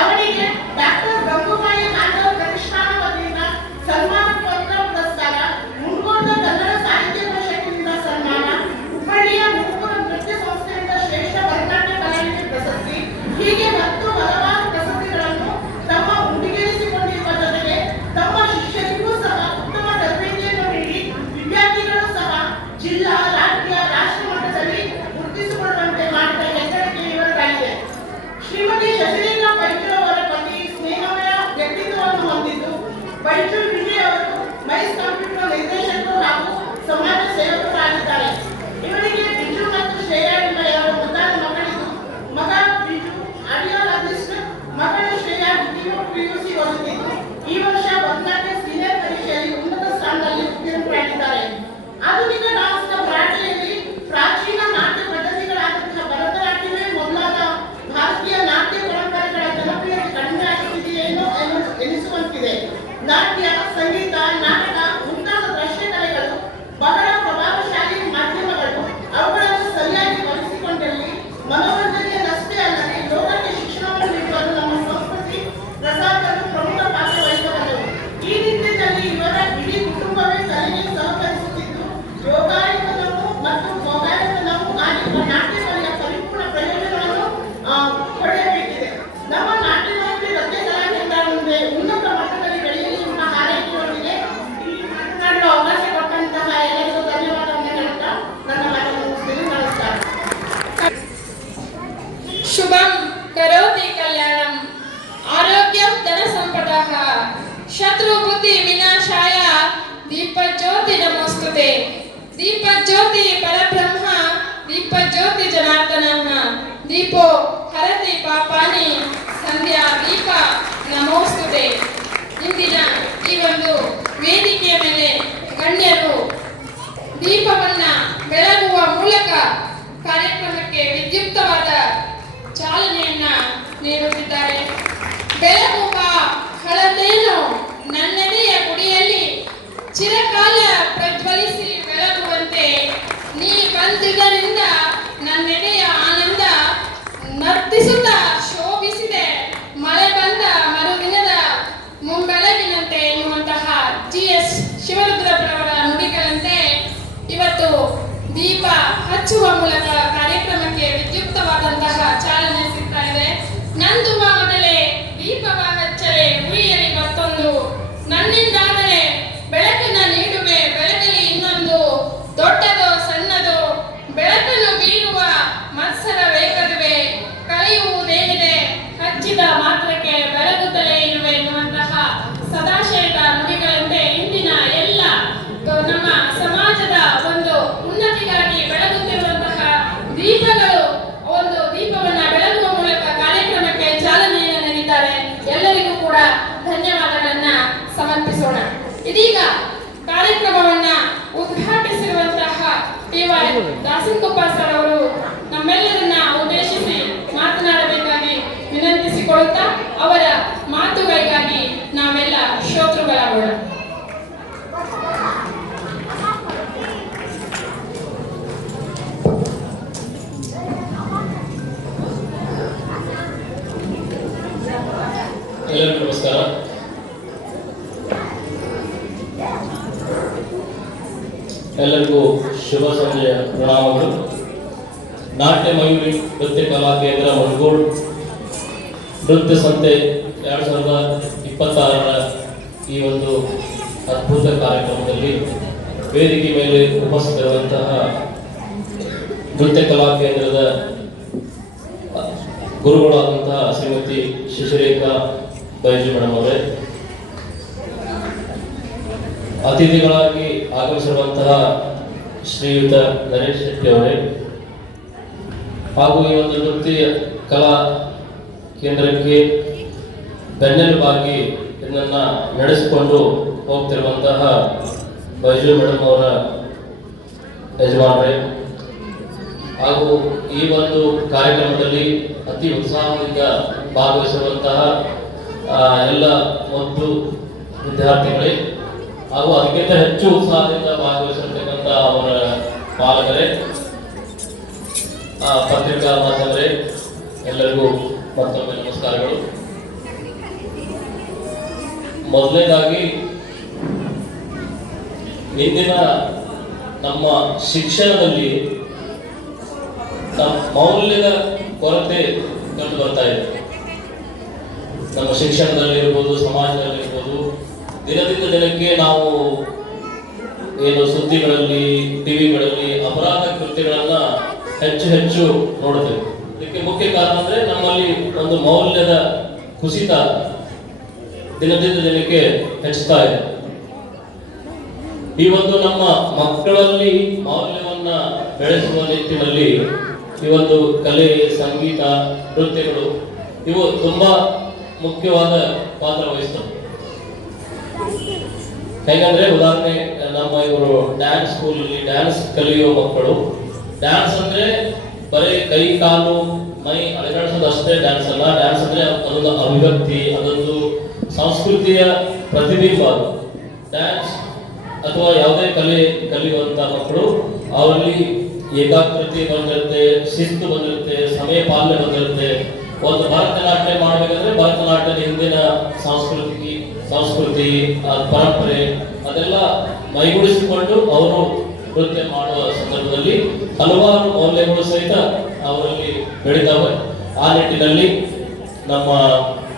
ಅವರಿಗೆ ಡಾಕ್ಟರ್ ಗಂಗೂಬಾಯಿ ಹಾಲ್ಕರ್ ಪ್ರತಿಷ್ಠಾನ ವತಿಯಿಂದ ಸನ್ಮಾನ ಪತ್ರ ಪುರಸ್ಕಾರ, ಮುಂಡಗೋಡ್ನ ಕನ್ನಡ ಸಾಹಿತ್ಯ ಪರಿಷತ್ತಿನಿಂದ ಸನ್ಮಾನ, ಹುಬ್ಬಳ್ಳಿಯ ಮೂಗೂರ ನೃತ್ಯ ಸಂಸ್ಥೆಯಿಂದ ಶ್ರೇಷ್ಠ ಭರತನಾಟ್ಯ ಕಲಾವಿದೆ ಪ್ರಶಸ್ತಿ, ಹೀಗೆ ಮತ್ತು ಹಲವಾರು ಪ್ರಶಸ್ತಿಗಳನ್ನು ತಮ್ಮ ಉಂಡಿಗೇರಿಸಿಕೊಂಡಿರುವ ಜೊತೆಗೆ ತಮ್ಮ ಶಿಷ್ಯರಿಗೂ ಸಹ ಉತ್ತಮ ತರಬೇತಿಯನ್ನು ನೀಡಿ ವಿದ್ಯಾರ್ಥಿಗಳು ಸಹ ಜಿಲ್ಲಾ, ರಾಜ್ಯ, ರಾಷ್ಟ್ರ ಮಟ್ಟದಲ್ಲಿ ಗುರುತಿಸಿಕೊಳ್ಳುವಂತೆ ಮಾಡಿದ ಹೆಗ್ಗಳಿಕೆ ಇವರದಾಗಿದೆ. ಶ್ರೀಮತಿ ಶಶಿರೇಖಾ ವೈದ್ಯ ಅವರ ಪತಿ ಸ್ನೇಹಮಯ ವ್ಯಕ್ತಿತ್ವವನ್ನು ಹೊಂದಿದ್ದು, ವೈದ್ಯ ವಿಜಯ್ ಅವರು ಮೈಸ್ ಕಂಪ್ಯೂಟರ್ ನಿರ್ದೇಶಕರು ಹಾಗೂ ಸಮಾಜ ಸೇವಕರಾಗಿದ್ದಾರೆ. ಇವರಿಗೆ ಬಿಜು ಮತ್ತು ಶ್ರೇಯಾ ಎಂಬ 2 ಮುದ್ದಾದ ಮಕ್ಕಳಿದ್ದು, ಮಗ ಬಿಜು ಆಡಿಯೋಲಾಜಿಸ್ಟ್, ಮಗಳು ಶ್ರೇಯಾ PUC ಓದುತ್ತಿದ್ದು ಈ ವರ್ಷ ಭರತನಾಟ್ಯ ಸೀನಿಯರ್ ಪರೀಕ್ಷೆಯಲ್ಲಿ ಉನ್ನತ ಸ್ಥಾನದಲ್ಲಿ ಉತ್ತೀರ್ಣರಾಗಿದ್ದಾರೆ. ಆಧುನಿಕ ಡಾನ್ಸ್ನ ಭರಾಟೆಯಲ್ಲಿ ಪ್ರಾಚೀನ ನಾಟ್ಯ ಪದ್ಧತಿಗಳಾದಂತಹ ಭರತನಾಟ್ಯವೇ ಮೊದಲಾದ ಭಾರತೀಯ ನಾಟ್ಯ ಪರಂಪರೆಗಳ ಜನಪ್ರಿಯತೆ ಕಡಿಮೆ ಆಗುತ್ತಿದೆಯೇನೋ ಎನಿಸುವಂತಿದೆ. ನಾಟ್ಯ, ಸಂಗೀತ, ನಾಟಕ ಮುಂತಾದ ದೃಶ್ಯ ಕಲೆಗಳು ಬಹಳ ಪ್ರಭಾವಶಾಲಿ ಮಾಧ್ಯಮಗಳು. ಅವುಗಳನ್ನು ಸರಿಯಾಗಿ ಬಳಸಿಕೊಂಡಲ್ಲಿ ಮನೋರಂಜನೆಯನ್ನಷ್ಟೇ ಅಲ್ಲದೆ ಲೋಕಕ್ಕೆ ಶಿಕ್ಷಣವನ್ನು ನೀಡುವುದು ನಮ್ಮ ಸಂಸ್ಕೃತಿ ಪ್ರಸಾರದಲ್ಲಿ ಪ್ರಮುಖ ಪಾತ್ರ ವಹಿಸಬಲ್ಲವು. ಈ ನಿಟ್ಟಿನಲ್ಲಿ ಇವರ ಇಡೀ ಕುಟುಂಬವೇ ಕಲೆಗೆ ಸಹಕರಿಸುತ್ತಿದ್ದು, ಯೋಗಾಯತನವು ಮತ್ತು ಭೋಗಾಯತನವು ಆಗಿರುವ ನಾಟ್ಯ ಕಲೆಯ ಪರಿಪೂರ್ಣ ಪ್ರಯೋಜನವನ್ನು ಪಡೆಯಬೇಕಿದೆ. ನಮ್ಮ ನಾಟ್ಯಮಯೂರಿ ನೃತ್ಯ ಕಲಾ ಕೇಂದ್ರ ಮುಂದೆ ಉನ್ನತ ಮಟ್ಟದಲ್ಲಿ ಬೆಳೆಯಲಿ ಎಂಬ ಹಾರೈಕೆಯೊಂದಿಗೆ ಇಲ್ಲಿ ಮಾತನಾಡಲು ಅವಕಾಶ ಕೊಟ್ಟಂತಹ ಎಲ್ಲರಿಗೂ ಧನ್ಯವಾದವನ್ನು ಹೇಳುತ್ತಾ ನನ್ನ ಮಾತನ್ನು ಮುಗಿಸುತ್ತೇನೆ. ನಮಸ್ಕಾರ. ಶುಭಂ ಕರೋತಿ ಕಲ್ಯಾಣಂ ಆರೋಗ್ಯಂ ಧನ ಸಂಪದಃ ಶತ್ರುಬುದ್ಧಿ ವಿನಾಶಾಯ ದೀಪಜ್ಯೋತಿ ನಮೋಸ್ತುತೆ. ದೀಪಜ್ಯೋತಿ ಪರಬ್ರಹ್ಮ ದೀಪಜ್ಯೋತಿ ಜನಾರ್ದನಃ ದೀಪೋ ಹರತಿ ಪಾಪಾನಿ ಸಂಧ್ಯಾ ದೀಪ ನಮೋಸ್ತುತೆ. ಇಂದಿನ ಈ ಒಂದು ವೇದಿಕೆಯ ಮೇಲೆ ಗಣ್ಯರು ದೀಪವನ್ನ ಬೆಳಗುವ ಮೂಲಕ ಕಾರ್ಯಕ್ರಮಕ್ಕೆ ವಿದ್ಯುಕ್ತವಾದ ಚಾಲನೆಯನ್ನ ನೀಡುತ್ತಿದ್ದಾರೆ. ಬೆಳಗುವ ಹಳದೇನು ನನ್ನೆದೆಯ ಗುಡಿಯಲ್ಲಿ ಚಿರಕಾಲ ಪ್ರಜ್ವಲಿಸಿ ಬೆಳಗುವಂತೆ ನೀ ಬಂದಿದ್ದರಿಂದ ನನ್ನೆದೆಯ ಆನಂದ ನರ್ತಿಸುತ್ತಾ ಶೋಭಿಸಿದೆ ಮಳೆ ಬಂದ ಮರುದಿನದ ಮುಂಬೆಳಗಿನಂತೆ ಎನ್ನುವಂತಹ GS ಶಿವರುದ್ರಪ್ಪನವರ ನುಡಿಗಳಂತೆ ಇವತ್ತು ದೀಪ ಹಚ್ಚುವ ಮೂಲಕ ಕಾರ್ಯಕ್ರಮಕ್ಕೆ ವಿದ್ಯುಕ್ತವಾದಂತಹ ಚಾಲನೆ ಸಿಗ್ತಾ ಇದೆ. ನಂದುವ ಮೊದಲೇ ದೀಪವ ಹಚ್ಚರೆ ಉರಿಯಲಿ ಮತ್ತೊಂದು, ನನ್ನಿಂದಾದರೆ ಇದೀಗ ಕಾರ್ಯಕ್ರಮವನ್ನ ಉದ್ಘಾಟಿಸಿರುವಂತಹ ಟಿ.ವೈ. ದಾಸಿಂಕೊಪ್ಪ ಸರ್ ಅವರು ನಮ್ಮೆಲ್ಲರನ್ನ ಉದ್ದೇಶಿಸಿ ಮಾತನಾಡಬೇಕಾಗಿ ವಿನಂತಿಸಿಕೊಳ್ಳುತ್ತಾ ಅವರ ಮಾತುಗಳಿಗಾಗಿ ನಾವೆಲ್ಲ ಶ್ರೋತೃಗಳಾಗೋಣ. ಎಲ್ಲರಿಗೂ ನಮಸ್ಕಾರ. ಎಲ್ಲರಿಗೂ ಶುಭ ಸಂಜೆಯ ಪ್ರಣಾಮಗಳು. ನಾಟ್ಯ ಮಯೂರಿ ನೃತ್ಯ ಕಲಾ ಕೇಂದ್ರ ಮಂಗೋಡ್ ನೃತ್ಯ ಸಂತೆ 2026ರ ಈ ಒಂದು ಅದ್ಭುತ ಕಾರ್ಯಕ್ರಮದಲ್ಲಿ ವೇದಿಕೆ ಮೇಲೆ ಉಪಸ್ಥಿತರಿರುವಂತಹ ನೃತ್ಯ ಕಲಾ ಕೇಂದ್ರದ ಗುರುಗಳಾದಂತಹ ಶ್ರೀಮತಿ ಶಿಶಿರೇಖಾ ಬೈಜು ಮೇಡಮ್ ಅವರೇ, ಅತಿಥಿಗಳಾಗಿ ಆಗಮಿಸಿರುವಂತಹ ಶ್ರೀಯುತ ನರೇಶ್ ಶೆಟ್ಟಿ ಅವರೇ, ಹಾಗೂ ಈ ಒಂದು ನೃತ್ಯ ಕಲಾ ಕೇಂದ್ರಕ್ಕೆ ಬೆನ್ನೆಲುಬಾಗಿ ಇದನ್ನ ನಡೆಸಿಕೊಂಡು ಹೋಗ್ತಿರುವಂತಹ ಬೈಜು ಮೇಡಮ್ ಅವರ ಯಜಮಾನರೇ, ಹಾಗೂ ಈ ಒಂದು ಕಾರ್ಯಕ್ರಮದಲ್ಲಿ ಅತಿ ಉತ್ಸಾಹದಿಂದ ಭಾಗವಹಿಸುವಂತಹ ಎಲ್ಲ ಮುದ್ದು ವಿದ್ಯಾರ್ಥಿಗಳೇ, ಹಾಗೂ ಅದಕ್ಕಿಂತ ಹೆಚ್ಚು ಉತ್ಸಾಹದಿಂದ ಭಾಗವಹಿಸಿರ್ತಕ್ಕಂಥ ಅವರ ಪಾಲಕರೇ, ಪತ್ರಿಕಾ ಮಾಧ್ಯಮರೇ, ಎಲ್ಲರಿಗೂ ಮತ್ತೊಮ್ಮೆ ನಮಸ್ಕಾರಗಳು. ಮೊದಲನೇದಾಗಿ ಇಂದಿನ ನಮ್ಮ ಶಿಕ್ಷಣದಲ್ಲಿ ನಮ್ಮ ಮೌಲ್ಯದ ಕೊರತೆ ಕಂಡು ಬರ್ತಾ ಇದೆ. ನಮ್ಮ ಶಿಕ್ಷಣದಲ್ಲಿರ್ಬೋದು, ಸಮಾಜದಲ್ಲಿರ್ಬೋದು, ದಿನದಿಂದ ದಿನಕ್ಕೆ ನಾವು ಏನು ಸುದ್ದಿಗಳಲ್ಲಿ, ಟಿವಿಗಳಲ್ಲಿ ಅಪರಾಧ ಕೃತ್ಯಗಳನ್ನ ಹೆಚ್ಚು ಹೆಚ್ಚು ನೋಡುತ್ತೇವೆ. ಇದಕ್ಕೆ ಮುಖ್ಯ ಕಾರಣ ಅಂದ್ರೆ ನಮ್ಮಲ್ಲಿ ಒಂದು ಮೌಲ್ಯದ ಕುಸಿತ ದಿನದಿಂದ ದಿನಕ್ಕೆ ಹೆಚ್ಚುತ್ತಾ ಇದೆ. ಈ ಒಂದು ನಮ್ಮ ಮಕ್ಕಳಲ್ಲಿ ಮೌಲ್ಯವನ್ನ ಬೆಳೆಸುವ ನಿಟ್ಟಿನಲ್ಲಿ ಈ ಒಂದು ಕಲೆ, ಸಂಗೀತ, ನೃತ್ಯಗಳು ಇವು ತುಂಬಾ ಮುಖ್ಯವಾದ ಪಾತ್ರ ವಹಿಸ್ತವೆ. ಹೇಗಂದ್ರೆ ಉದಾಹರಣೆ, ನಮ್ಮ ಇವರು ಡ್ಯಾನ್ಸ್ ಸ್ಕೂಲಲ್ಲಿ ಡ್ಯಾನ್ಸ್ ಕಲಿಯುವ ಮಕ್ಕಳು, ಡ್ಯಾನ್ಸ್ ಅಂದ್ರೆ ಬರೀ ಕೈ ಕಾಲು ಮೈ ಅಲುಗಾಡಿಸೋದು ಅಷ್ಟೇ ಡ್ಯಾನ್ಸ್ ಅಲ್ಲ. ಡ್ಯಾನ್ಸ್ ಅಂದ್ರೆ ಅದೊಂದು ಅಭಿವ್ಯಕ್ತಿ, ಅದೊಂದು ಸಂಸ್ಕೃತಿಯ ಪ್ರತಿಬಿಂಬ. ಡ್ಯಾನ್ಸ್ ಅಥವಾ ಯಾವುದೇ ಕಲೆ ಕಲಿಯುವಂತ ಮಕ್ಕಳು ಅವರಲ್ಲಿ ಏಕಾಗ್ರತೆ ಬಂದಿರುತ್ತೆ, ಶಿಸ್ತು ಬಂದಿರುತ್ತೆ, ಸಮಯ ಪಾಲನೆ ಬಂದಿರುತ್ತೆ. ಒಂದು ಭರತನಾಟ್ಯ ಮಾಡಬೇಕಂದ್ರೆ ಭರತನಾಟ್ಯದ ಹಿಂದಿನ ಸಂಸ್ಕೃತಿ ಪರಂಪರೆ ಅದೆಲ್ಲ ಮೈಗೂಡಿಸಿಕೊಂಡು ಅವರು ನೃತ್ಯ ಮಾಡುವ ಸಂದರ್ಭದಲ್ಲಿ ಹಲವಾರು ಮೌಲ್ಯಗಳು ಸಹಿತ ಅವರಲ್ಲಿ ಬೆಳೀತಾವೆ. ಆ ನಿಟ್ಟಿನಲ್ಲಿ ನಮ್ಮ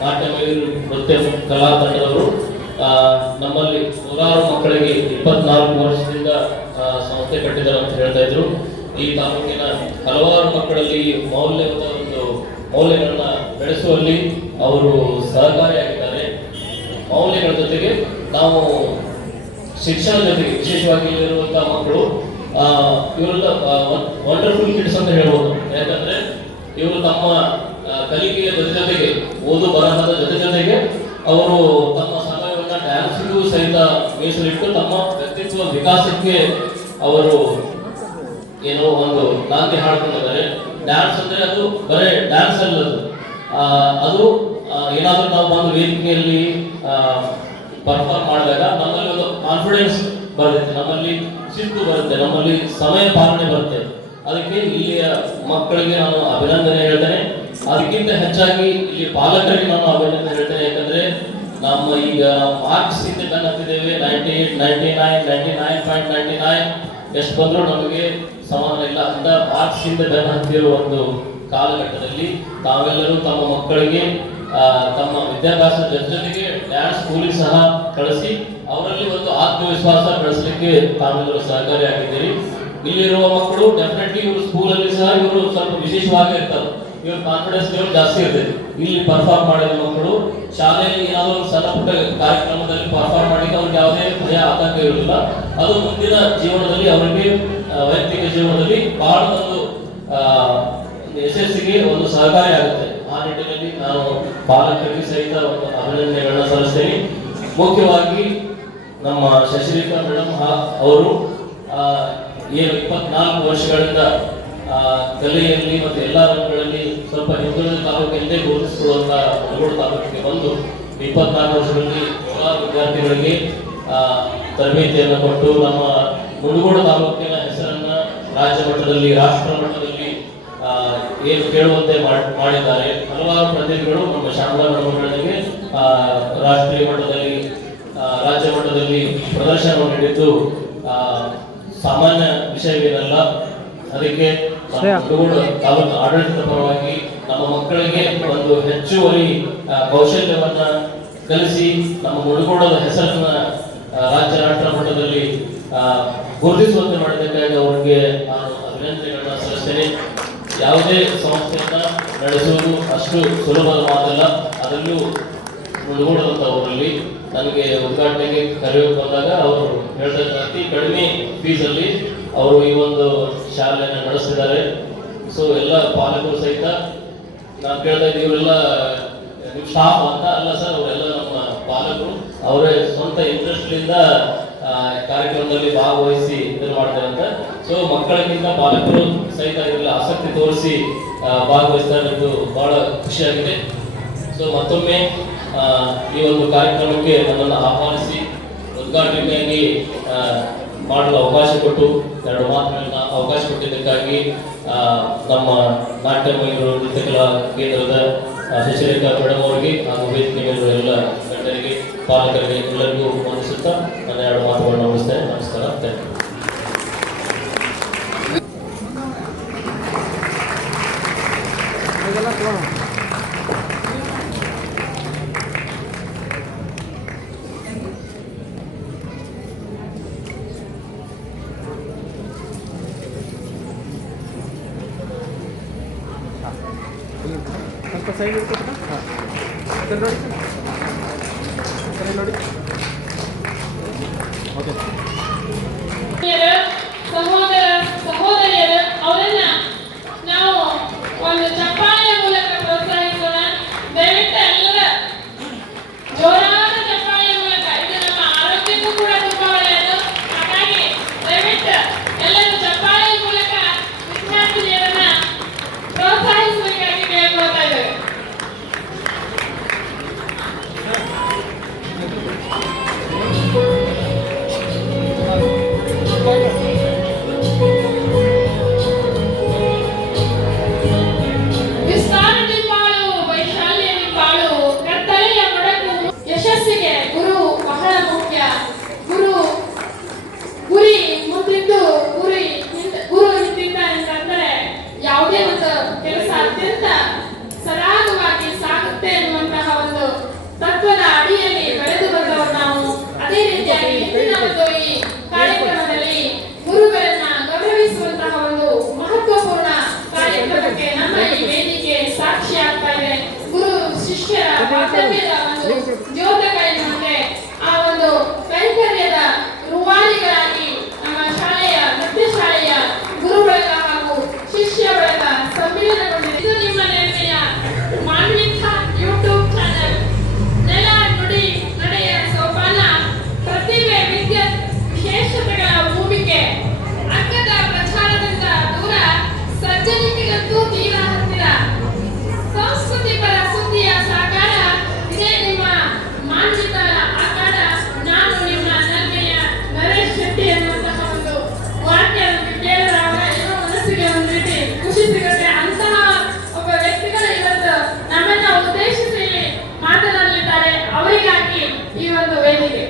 ನಾಟ್ಯ ಮಯೂರಿ ನೃತ್ಯ ಕಲಾ ತಂಡದವರು ನಮ್ಮಲ್ಲಿ ನೂರಾರು ಮಕ್ಕಳಿಗೆ 24 ವರ್ಷದಿಂದ ಸಂಸ್ಥೆ ಕಟ್ಟಿದ್ದಾರೆ ಅಂತ ಹೇಳ್ತಾ ಇದ್ರು. ಈ ತಾಲೂಕಿನ ಹಲವಾರು ಮಕ್ಕಳಲ್ಲಿ ಮೌಲ್ಯಗಳನ್ನ ಬೆಳೆಸುವಲ್ಲಿ ಅವರು ಸಹಕಾರಿಯಾಗಿದ್ದಾರೆ. ಮೌಲ್ಯಗಳ ಜೊತೆಗೆ ನಾವು ಶಿಕ್ಷಣ ಜೊತೆಗೆ ವಿಶೇಷವಾಗಿ ಇಲ್ಲಿರುವಂತಹ ಮಕ್ಕಳು ಇವರೆಲ್ಲ ವಂಡರ್ಫುಲ್ ಕಿಡ್ಸ್ ಅಂತ ಹೇಳ್ಬೋದು. ಯಾಕಂದ್ರೆ ಇವರು ತಮ್ಮ ಕಲಿಕೆಯ ಜೊತೆಗೆ ಓದು ಬರಹದ ಜೊತೆಗೆ ಅವರು ತಮ್ಮ ಸಮಯವನ್ನ ಡ್ಯಾನ್ಸ್ಗೂ ಸಹಿತ ಮೀಸಲಿಟ್ಟು ತಮ್ಮ ವ್ಯಕ್ತಿತ್ವ ವಿಕಾಸಕ್ಕೆ ಅವರು ಏನೋ ಒಂದು ನಾಂದಿ ಹಾಡ್ಕೊಂಡಿದ್ದಾರೆ. ಡ್ಯಾನ್ಸ್ ಅಂದ್ರೆ ಅದು ಬರೇ ಡ್ಯಾನ್ಸ್ ಅಲ್ಲದು, ಅದು ಏನಾದ್ರೂ ನಾವು ಬಂದು ವೇದಿಕೆಯಲ್ಲಿ ಪರ್ಫಾರ್ಮ್ ಮಾಡಿದಾಗ ನಮ್ಮಲ್ಲಿ ಒಂದು ಕಾನ್ಫಿಡೆನ್ಸ್ ಬರುತ್ತೆ, ನಮ್ಮಲ್ಲಿ ಶಿಸ್ತು ಬರುತ್ತೆ, ನಮ್ಮಲ್ಲಿ ಸಮಯ ಪಾಲನೆ ಬರುತ್ತೆ. ಅದಕ್ಕೆ ಇಲ್ಲಿಯ ಮಕ್ಕಳಿಗೆ ನಾನು ಅಭಿನಂದನೆ ಹೇಳ್ತೇನೆ. ಅದಕ್ಕಿಂತ ಹೆಚ್ಚಾಗಿ ಇಲ್ಲಿ ಪಾಲಕರಿಗೆ ನಾನು ಅಭಿನಂದನೆ ಹೇಳ್ತೇನೆ. ಯಾಕಂದ್ರೆ ನಮ್ಮ ಈಗ ಮಾರ್ಕ್ಸ್ ಇಂದ ಬೆನ್ ಹತ್ತಿದ್ದೇವೆ, 98, 99, 99.99 ಎಷ್ಟು ಬಂದರೂ ನಮಗೆ ಸಮಾನ ಇಲ್ಲ ಅಂತ ಮಾರ್ಕ್ಸ್ ಇಂದ ಬೆನ್ ಹತ್ತಿರುವ ಒಂದು ಕಾಲಘಟ್ಟದಲ್ಲಿ ತಾವೆಲ್ಲರೂ ತಮ್ಮ ಮಕ್ಕಳಿಗೆ ತಮ್ಮ ವಿದ್ಯಾಭ್ಯಾಸ ಜೊತೆಗೆ ಡ್ಯಾನ್ಸ್ ಸ್ಕೂಲಿಗೆ ಸಹ ಕಳಿಸಿ ಅವರಲ್ಲಿ ಒಂದು ಆತ್ಮವಿಶ್ವಾಸ ಬೆಳೆಸಲಿಕ್ಕೆ ತಾವೆಲ್ಲರೂ ಸಹಕಾರಿಯಾಗಿದ್ದೀರಿ. ಇಲ್ಲಿರುವ ಮಕ್ಕಳು ಡೆಫಿನೆಟ್ಲಿ ಇವರು ಸ್ಕೂಲಲ್ಲಿ ಸಹ ಇವರು ಸ್ವಲ್ಪ ವಿಶೇಷವಾಗಿ ಇರ್ತಾರೆ, ಇವ್ರ ಕಾನ್ಫಿಡೆನ್ಸ್ ಲೆವೆಲ್ ಜಾಸ್ತಿ ಇರ್ತದೆ. ಇಲ್ಲಿ ಪರ್ಫಾರ್ಮ್ ಮಾಡಿದ ಮಕ್ಕಳು ಶಾಲೆಯಲ್ಲಿ ಏನಾದರೂ ಸಣ್ಣ ಪುಟ್ಟ ಕಾರ್ಯಕ್ರಮದಲ್ಲಿ ಪರ್ಫಾರ್ಮ್ ಮಾಡಿದ್ರೆ ಅವ್ರಿಗೆ ಯಾವುದೇ ಭಯ ಆತಂಕ ಇರಲಿಲ್ಲ. ಅದು ಮುಂದಿನ ಜೀವನದಲ್ಲಿ ಅವರಿಗೆ ವೈಯಕ್ತಿಕ ಜೀವನದಲ್ಲಿ ಬಹಳ ಒಂದು ಯಶಸ್ಸಿಗೆ ಒಂದು ಸಹಕಾರಿ ಆಗುತ್ತೆ. ಆ ನಿಟ್ಟಿನಲ್ಲಿ ನಾನು ಪಾಲಕರಿಗೆ ಸಹಿತ ಒಂದು ಅಭಿನಂದನೆಗಳನ್ನ ಸಲ್ಲಿಸ್ತೇನೆ. ಮುಖ್ಯವಾಗಿ ನಮ್ಮ ಶಶಿರೇಖಾ ಮೇಡಮ್ ಅವರು ಏನು 24 ವರ್ಷಗಳಿಂದ ಕಲೆಯಲ್ಲಿ ಮತ್ತು ಎಲ್ಲ ರಂಗಗಳಲ್ಲಿ ಸ್ವಲ್ಪ ಹಿಂದುಳಿದ ತಾಲೂಕಿನಲ್ಲೇ ಗುರುತಿಸಿಕೊಳ್ಳುವಂಥ ಮುನಗೋಡು ತಾಲೂಕಿಗೆ ಬಂದು 24 ವರ್ಷಗಳಲ್ಲಿ ನೂರಾರು ವಿದ್ಯಾರ್ಥಿಗಳಿಗೆ ತರಬೇತಿಯನ್ನು ಕೊಟ್ಟು ನಮ್ಮ ಮುನಗೋಡು ತಾಲೂಕಿನ ಹೆಸರನ್ನ ರಾಜ್ಯ ಮಟ್ಟದಲ್ಲಿ ರಾಷ್ಟ್ರ ಮಟ್ಟದಲ್ಲಿ ಏನು ಕೇಳುವಂತೆ ಮಾಡಿದ್ದಾರೆ. ಹಲವಾರು ಪ್ರತಿಭೆಗಳು ನಮ್ಮ ಶಾಮಲಾ ಮೇಡಮ್ಗಳಿಗೆ ರಾಷ್ಟ್ರೀಯ ಮಟ್ಟದಲ್ಲಿ ರಾಜ್ಯ ಮಟ್ಟದಲ್ಲಿ ಪ್ರದರ್ಶನವನ್ನು ನೀಡಿದ್ದು ಸಾಮಾನ್ಯ ವಿಷಯವೇನಲ್ಲ. ಅದಕ್ಕೆ ಮುನಗೋಡು ತಾಲೂಕು ಆಡಳಿತದ ಪರವಾಗಿ ನಮ್ಮ ಮಕ್ಕಳಿಗೆ ಒಂದು ಹೆಚ್ಚುವರಿ ಕೌಶಲ್ಯವನ್ನ ಕಲಿಸಿ ನಮ್ಮ ಮುನಗೋಡದ ಹೆಸರನ್ನ ರಾಜ್ಯ ರಾಷ್ಟ್ರ ಮಟ್ಟದಲ್ಲಿ ಗುರುತಿಸುವಂತೆ ಮಾಡಿದ್ದಕ್ಕಾಗಿ ಅವರಿಗೆ ನಾನು ಅಭಿನಂದನೆಗಳನ್ನ ಸಲ್ಲಿಸ್ತೇನೆ. ಯಾವುದೇ ಸಂಸ್ಥೆಯನ್ನ ನಡೆಸುವುದು ಅಷ್ಟು ಸುಲಭದ ಮಾತಲ್ಲ. ಅದರಲ್ಲೂ ಮುನಗೋಡದಂತವರಲ್ಲಿ ನನಗೆ ಉದ್ಘಾಟನೆಗೆ ಕರೆಯೋಕೆ ಬಂದಾಗ ಅವರು ಹೇಳ್ತಾ ಅತಿ ಕಡಿಮೆ ಫೀಸಲ್ಲಿ ಅವರು ಈ ಒಂದು ಶಾಲೆಯನ್ನು ನಡೆಸಿದ್ದಾರೆ. ಸೊ ಎಲ್ಲ ಪಾಲಕರು ಸಹಿತ ನಾನು ಕೇಳ್ತಾ ಇದ್ದೀವಿ, ಇವರೆಲ್ಲ ನಿಮ್ಮ ಸ್ಟಾಫ್ ಅಂತ ಅಲ್ಲ ಸರ್, ಅವರೆಲ್ಲ ನಮ್ಮ ಪಾಲಕರು, ಅವರೇ ಸ್ವಂತ ಇಂಟ್ರೆಸ್ಟ್ಲಿಂದ ಕಾರ್ಯಕ್ರಮದಲ್ಲಿ ಭಾಗವಹಿಸಿ ಇದನ್ನು ಮಾಡ್ತಾರೆ ಅಂತ. ಸೊ ಮಕ್ಕಳಿಗಿಂತ ಪಾಲಕರು ಸಹಿತ ಇದರಲ್ಲಿ ಆಸಕ್ತಿ ತೋರಿಸಿ ಭಾಗವಹಿಸ್ತಾ ಇರೋದು ಬಹಳ ಖುಷಿಯಾಗಿದೆ. ಸೊ ಮತ್ತೊಮ್ಮೆ ಈ ಒಂದು ಕಾರ್ಯಕ್ರಮಕ್ಕೆ ನನ್ನನ್ನು ಆಹ್ವಾನಿಸಿ ಉದ್ಘಾಟನೆಯಾಗಿ ಮಾಡಲು ಅವಕಾಶ ಕೊಟ್ಟು 2 ಮಾತುಗಳನ್ನ ಅವಕಾಶ ಕೊಟ್ಟಿದ್ದಕ್ಕಾಗಿ ನಮ್ಮ ನಾಟ್ಯ ಮಯೂರು ನೃತ್ಯ ಕಲಾ ಕೇಂದ್ರದ ಶಶಿರೇಖಾ ಮೇಡಮ್ ಅವರಿಗೆ ಹಾಗೂ ವೇದಿಕೆ ಮೇಲಿರುವ ಎಲ್ಲ ಗಣ್ಯರಿಗೆ ಪಾಲಕರಿಗೆ ಎಲ್ಲರಿಗೂ ವಂದಿಸುತ್ತಾ ನನ್ನ 2 ಮಾತುಗಳನ್ನು ಮುಗಿಸ್ತೇನೆ. ನಮಸ್ಕಾರ. Thank you. ಸ್ವಲ್ಪ ಸೈಡ್ ಇಟ್ಕೊತ ನೋಡಿ ನೋಡಿ ಓಕೆ. ಸಹೋದರ ಸಹೋದರಿಯರು ಅವರನ್ನ ನಾವು ಒಂದು ಚಪ್ಪಾಳೆಯ ಮೂಲಕ ಪ್ರೋತ್ಸಾಹಿಸೋಣ. ದಯವಿಟ್ಟು ಎಲ್ಲರ ಜೋರಾದ ಚಪ್ಪಾಳೆಯ ಮೂಲಕ, ಇದು ನಮ್ಮ ಆರೋಗ್ಯಕ್ಕೂ ಕೂಡ ತುಂಬಾ ಒಳ್ಳೆಯದು. ಹಾಗಾಗಿ ದಯವಿಟ್ಟು ಎಲ್ಲರೂ ಚಪ್ಪಾಳೆಯ ಮೂಲಕ ವಿದ್ಯಾರ್ಥಿನಿಯರನ್ನ ಪ್ರೋತ್ಸಾಹಿಸಬೇಕಾಗಿ ಕೇಳ್ಕೊಳ್ತಾ ಇದ್ದೇವೆ. ಯಶಸ್ಸಿಗೆ ಗುರು ಬಹಳ ಮುಖ್ಯ. ಗುರಿ ಮುಂದಿದ್ದು ಗುರು ಹಿಂದಿದ್ದ ಅಂತಂದ್ರೆ ಯಾವುದೇ ಒಂದು ಕೆಲಸ ಅತ್ಯಂತ ಸರಾಗವಾಗಿ ಸಾಗುತ್ತೆ ಎನ್ನುವಂತಹ ಒಂದು ತತ್ವದ ಅಡಿಯಲ್ಲಿ ಬೆಳೆದು ಬಂದವರು ನಾವು. ಅದೇ ರೀತಿಯಾಗಿ ಇಂದಿನ ಒಂದು ಈ ಕಾರ್ಯಕ್ರಮದಲ್ಲಿ ಗುರುಗಳನ್ನ ಗೌರವಿಸುವಂತಹ ಒಂದು ಮಹತ್ವಪೂರ್ಣ ಕಾರ್ಯಕ್ರಮಕ್ಕೆ ನಮ್ಮ ಈ ವೇದಿಕೆ ಸಾಕ್ಷಿ ಆಗ್ತಾ ಇದೆ. ಗುರು ಶಿಷ್ಯರ ಬಾಂಧವ್ಯದ ಒಂದು ದ್ಯೋತಕ ಎನ್ನುವಂತೆ ಆ ಒಂದು ಕೈಂಕರ್ಯದ ರೂವಾರಿಗಳಾಗಿ ನಮ್ಮ ಶಾಲೆಯ ನೃತ್ಯ ಶಾಲೆಯ ಗುರು ಬಳಗ ಹಾಗೂ ಶಿಷ್ಯ ಬಳಗ ಸಮ್ಮಿಲನಗೊಂಡಿದೆ. ಇದು ನಿಮ್ಮ ನೆಲೆಯ ಮಾನ್ವಿತ ಯೂಟ್ಯೂಬ್ ಚಾನೆಲ್ ನೆಲ ನುಡಿ ನಡೆಯ ಸೋಪಾನ. ಪ್ರತಿಭೆ ವಿದ್ಯುತ್ ವಿಶೇಷತೆಗಳ ಭೂಮಿಕೆ, ಅಗ್ಗದ ಪ್ರಚಾರದಿಂದ ದೂರ, ಸಜ್ಜನಿಕೆಗಂತೂ ತೀರ ಹತ್ತಿರ, ಸಂಸ್ಕೃತಿ ಪರ ಸುದ್ದಿಯ ಸಾಕಾರ. ಇದೇ ನಿಮ್ಮ ಮಾನ್ವಿತ ಆಕಾರ. ನಾನು ನಿಮ್ಮ ನಲ್ಮೆಯ ನರೇಶ್ ಶೆಟ್ಟಿ ಎನ್ನುವಂತಹ ಒಂದು ವಾಕ್ಯ ಕೇಳಿದಾಗ ಏನೋ ಮನಸ್ಸಿಗೆ ಒಂದು ರೀತಿ ಖುಷಿ ಸಿಗುತ್ತೆ. ಅಂತಹ ಒಬ್ಬ ವ್ಯಕ್ತಿಗಳು ಇವತ್ತು ನಮ್ಮನ್ನ ಉದ್ದೇಶಿಸಿ ಮಾತನಾಡಲಿದ್ದಾರೆ. ಅವರಿಗಾಗಿ ಈ ಒಂದು ವೇದಿಕೆ.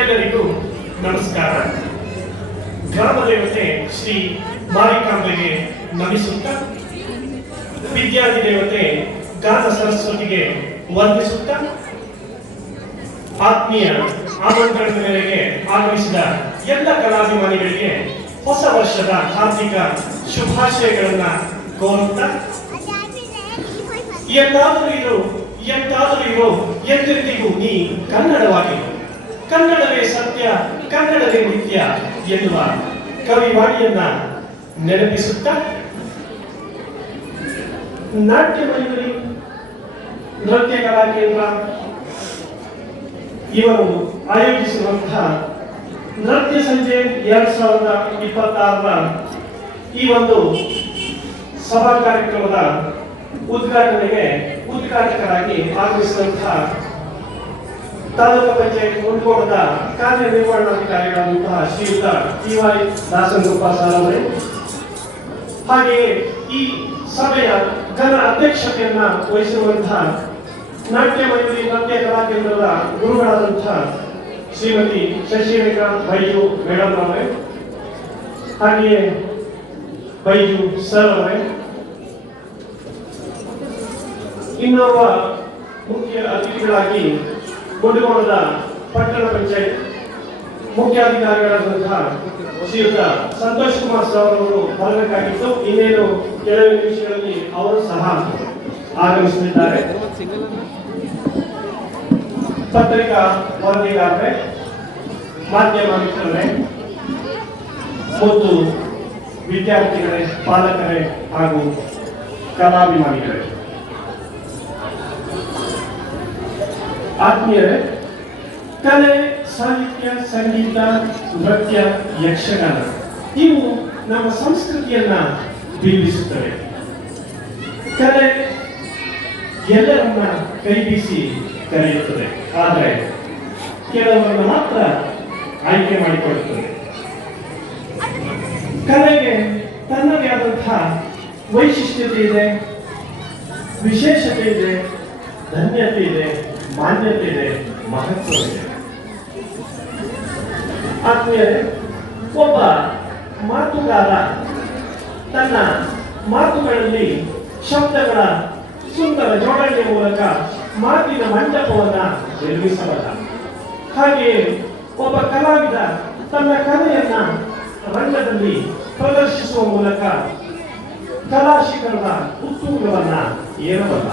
ಎಲ್ಲರಿಗೂ ನಮಸ್ಕಾರ. ಗ್ರಾಮ ದೇವತೆ ಶ್ರೀ ಮಾರಿಕಾಂಬೆಗೆ ನಮಿಸುತ್ತಾ, ವಿದ್ಯಾಧಿದೇವತೆ ಗಾನ ಸರಸ್ವತಿಗೆ ವಂದಿಸುತ್ತಾ, ಆತ್ಮೀಯ ಆಮಂತ್ರಣದ ಮೇರೆಗೆ ಆಗಮಿಸಿದ ಎಲ್ಲ ಕಲಾಭಿಮಾನಿಗಳಿಗೆ ಹೊಸ ವರ್ಷದ ಹಾರ್ದಿಕ ಶುಭಾಶಯಗಳನ್ನ ಕೋರುತ್ತಾ, ಎಂದಾದರೂ ಇರು ಎಂದೆಂದಿಗೂ ನೀ ಕನ್ನಡವಾಗಿ ಕನ್ನಡವೇ ಸತ್ಯ, ಕನ್ನಡವೇ ನಿತ್ಯ ಎನ್ನುವ ಕವಿವಾಣಿಯನ್ನ ನೆನಪಿಸುತ್ತಾ ನಾಟ್ಯ ಮಂಜರಿ ನೃತ್ಯ ಕಲಾ ಕೇಂದ್ರ ಇವರು ಆಯೋಜಿಸಿರುವಂತಹ ನೃತ್ಯ ಸಂಜೆ 2026ರ ಈ ಒಂದು ಸಭಾ ಕಾರ್ಯಕ್ರಮದ ಉದ್ಘಾಟಕರಾಗಿ ಆಗಮಿಸಿದಂತಹ ತಾಲೂಕು ಪಂಚಾಯತ್ ಮುಂಡಗೋಡದ ಕಾರ್ಯನಿರ್ವಹಣಾಧಿಕಾರಿಗಳಾದಂತಹ ಶ್ರೀಯುತ ಟಿ.ವೈ. ದಾಸನಗುಪ್ಪ ಸರ್ ಅವರೇ, ಹಾಗೆಯೇ ಈ ಸಭೆಯ ಘನ ಅಧ್ಯಕ್ಷತೆಯನ್ನ ವಹಿಸಿರುವಂತಹ ನಾಟ್ಯ ಮಂಜರಿ ನೃತ್ಯ ಕಲಾ ಕೇಂದ್ರದ ಗುರುಗಳಾದಂತಹ ಶ್ರೀಮತಿ ಶಶಿರೇಖಾ ಬೈಜು ಮೇಡಮ್ ಅವರೇ, ಹಾಗೆಯೇ ಬೈಜು ಸರ್ ಅವರೇ, ಇನ್ನೋರ್ವ ಮುಖ್ಯ ಅತಿಥಿಗಳಾಗಿ ಮುಂಡಗೋಡದ ಪಟ್ಟಣ ಪಂಚಾಯತ್ ಮುಖ್ಯಾಧಿಕಾರಿಗಳಾದಂತಹ ಶ್ರೀಯುತ ಸಂತೋಷ್ ಕುಮಾರ್ ಸರ್ ಅವರು ಬರಬೇಕಾಗಿತ್ತು. ಇನ್ನೇನು ಕೆಲವು ನಿಮಿಷಗಳಲ್ಲಿ ಅವರು ಸಹ ಆಗಮಿಸಲಿದ್ದಾರೆ. ಪತ್ರಿಕಾ ವರದಿಗಾರರೇ, ಮಾಧ್ಯಮ ಮಿತ್ರರೇ ಮತ್ತು ವಿದ್ಯಾರ್ಥಿಗಳೇ, ಪಾಲಕರೇ ಹಾಗೂ ಕಲಾಭಿಮಾನಿಗಳೇ, ಆತ್ಮೀಯರೇ, ಕಲೆ, ಸಾಹಿತ್ಯ, ಸಂಗೀತ, ನೃತ್ಯ, ಯಕ್ಷಗಾನ ಇವು ನಮ್ಮ ಸಂಸ್ಕೃತಿಯನ್ನ ಬಿಂಬಿಸುತ್ತವೆ. ಕಲೆ ಎಲ್ಲರನ್ನ ಕೈಬೀಸಿ ಕರೆಯುತ್ತದೆ, ಆದರೆ ಕೆಲವರನ್ನು ಮಾತ್ರ ಆಯ್ಕೆ ಮಾಡಿಕೊಳ್ಳುತ್ತದೆ. ಕಲೆಗೆ ತನ್ನದೇ ಆದಂತಹ ವೈಶಿಷ್ಟ್ಯತೆ ಇದೆ, ವಿಶೇಷತೆ ಇದೆ, ಧನ್ಯತೆ ಇದೆ, ಮಾನ್ಯತೆ ಇದೆ, ಮಹತ್ವ ಇದೆ. ಆದ್ಮೇಲೆ ಒಬ್ಬ ಮಾತುಗಾರ ತನ್ನ ಮಾತುಗಳಲ್ಲಿ ಶಬ್ದಗಳ ಸುಂದರ ಜೋಡಣೆಯ ಮೂಲಕ ಮಾತಿನ ಮಂಟಪವನ್ನ ನಿರ್ಮಿಸಬಲ್ಲ. ಹಾಗೆಯೇ ಒಬ್ಬ ಕಲಾವಿದ ತನ್ನ ಕಲೆಯನ್ನ ರಂಗದಲ್ಲಿ ಪ್ರದರ್ಶಿಸುವ ಮೂಲಕ ಕಲಾಶಿಖರದ ಉತ್ತುಂಗವನ್ನ ಏರಬಲ್ಲ.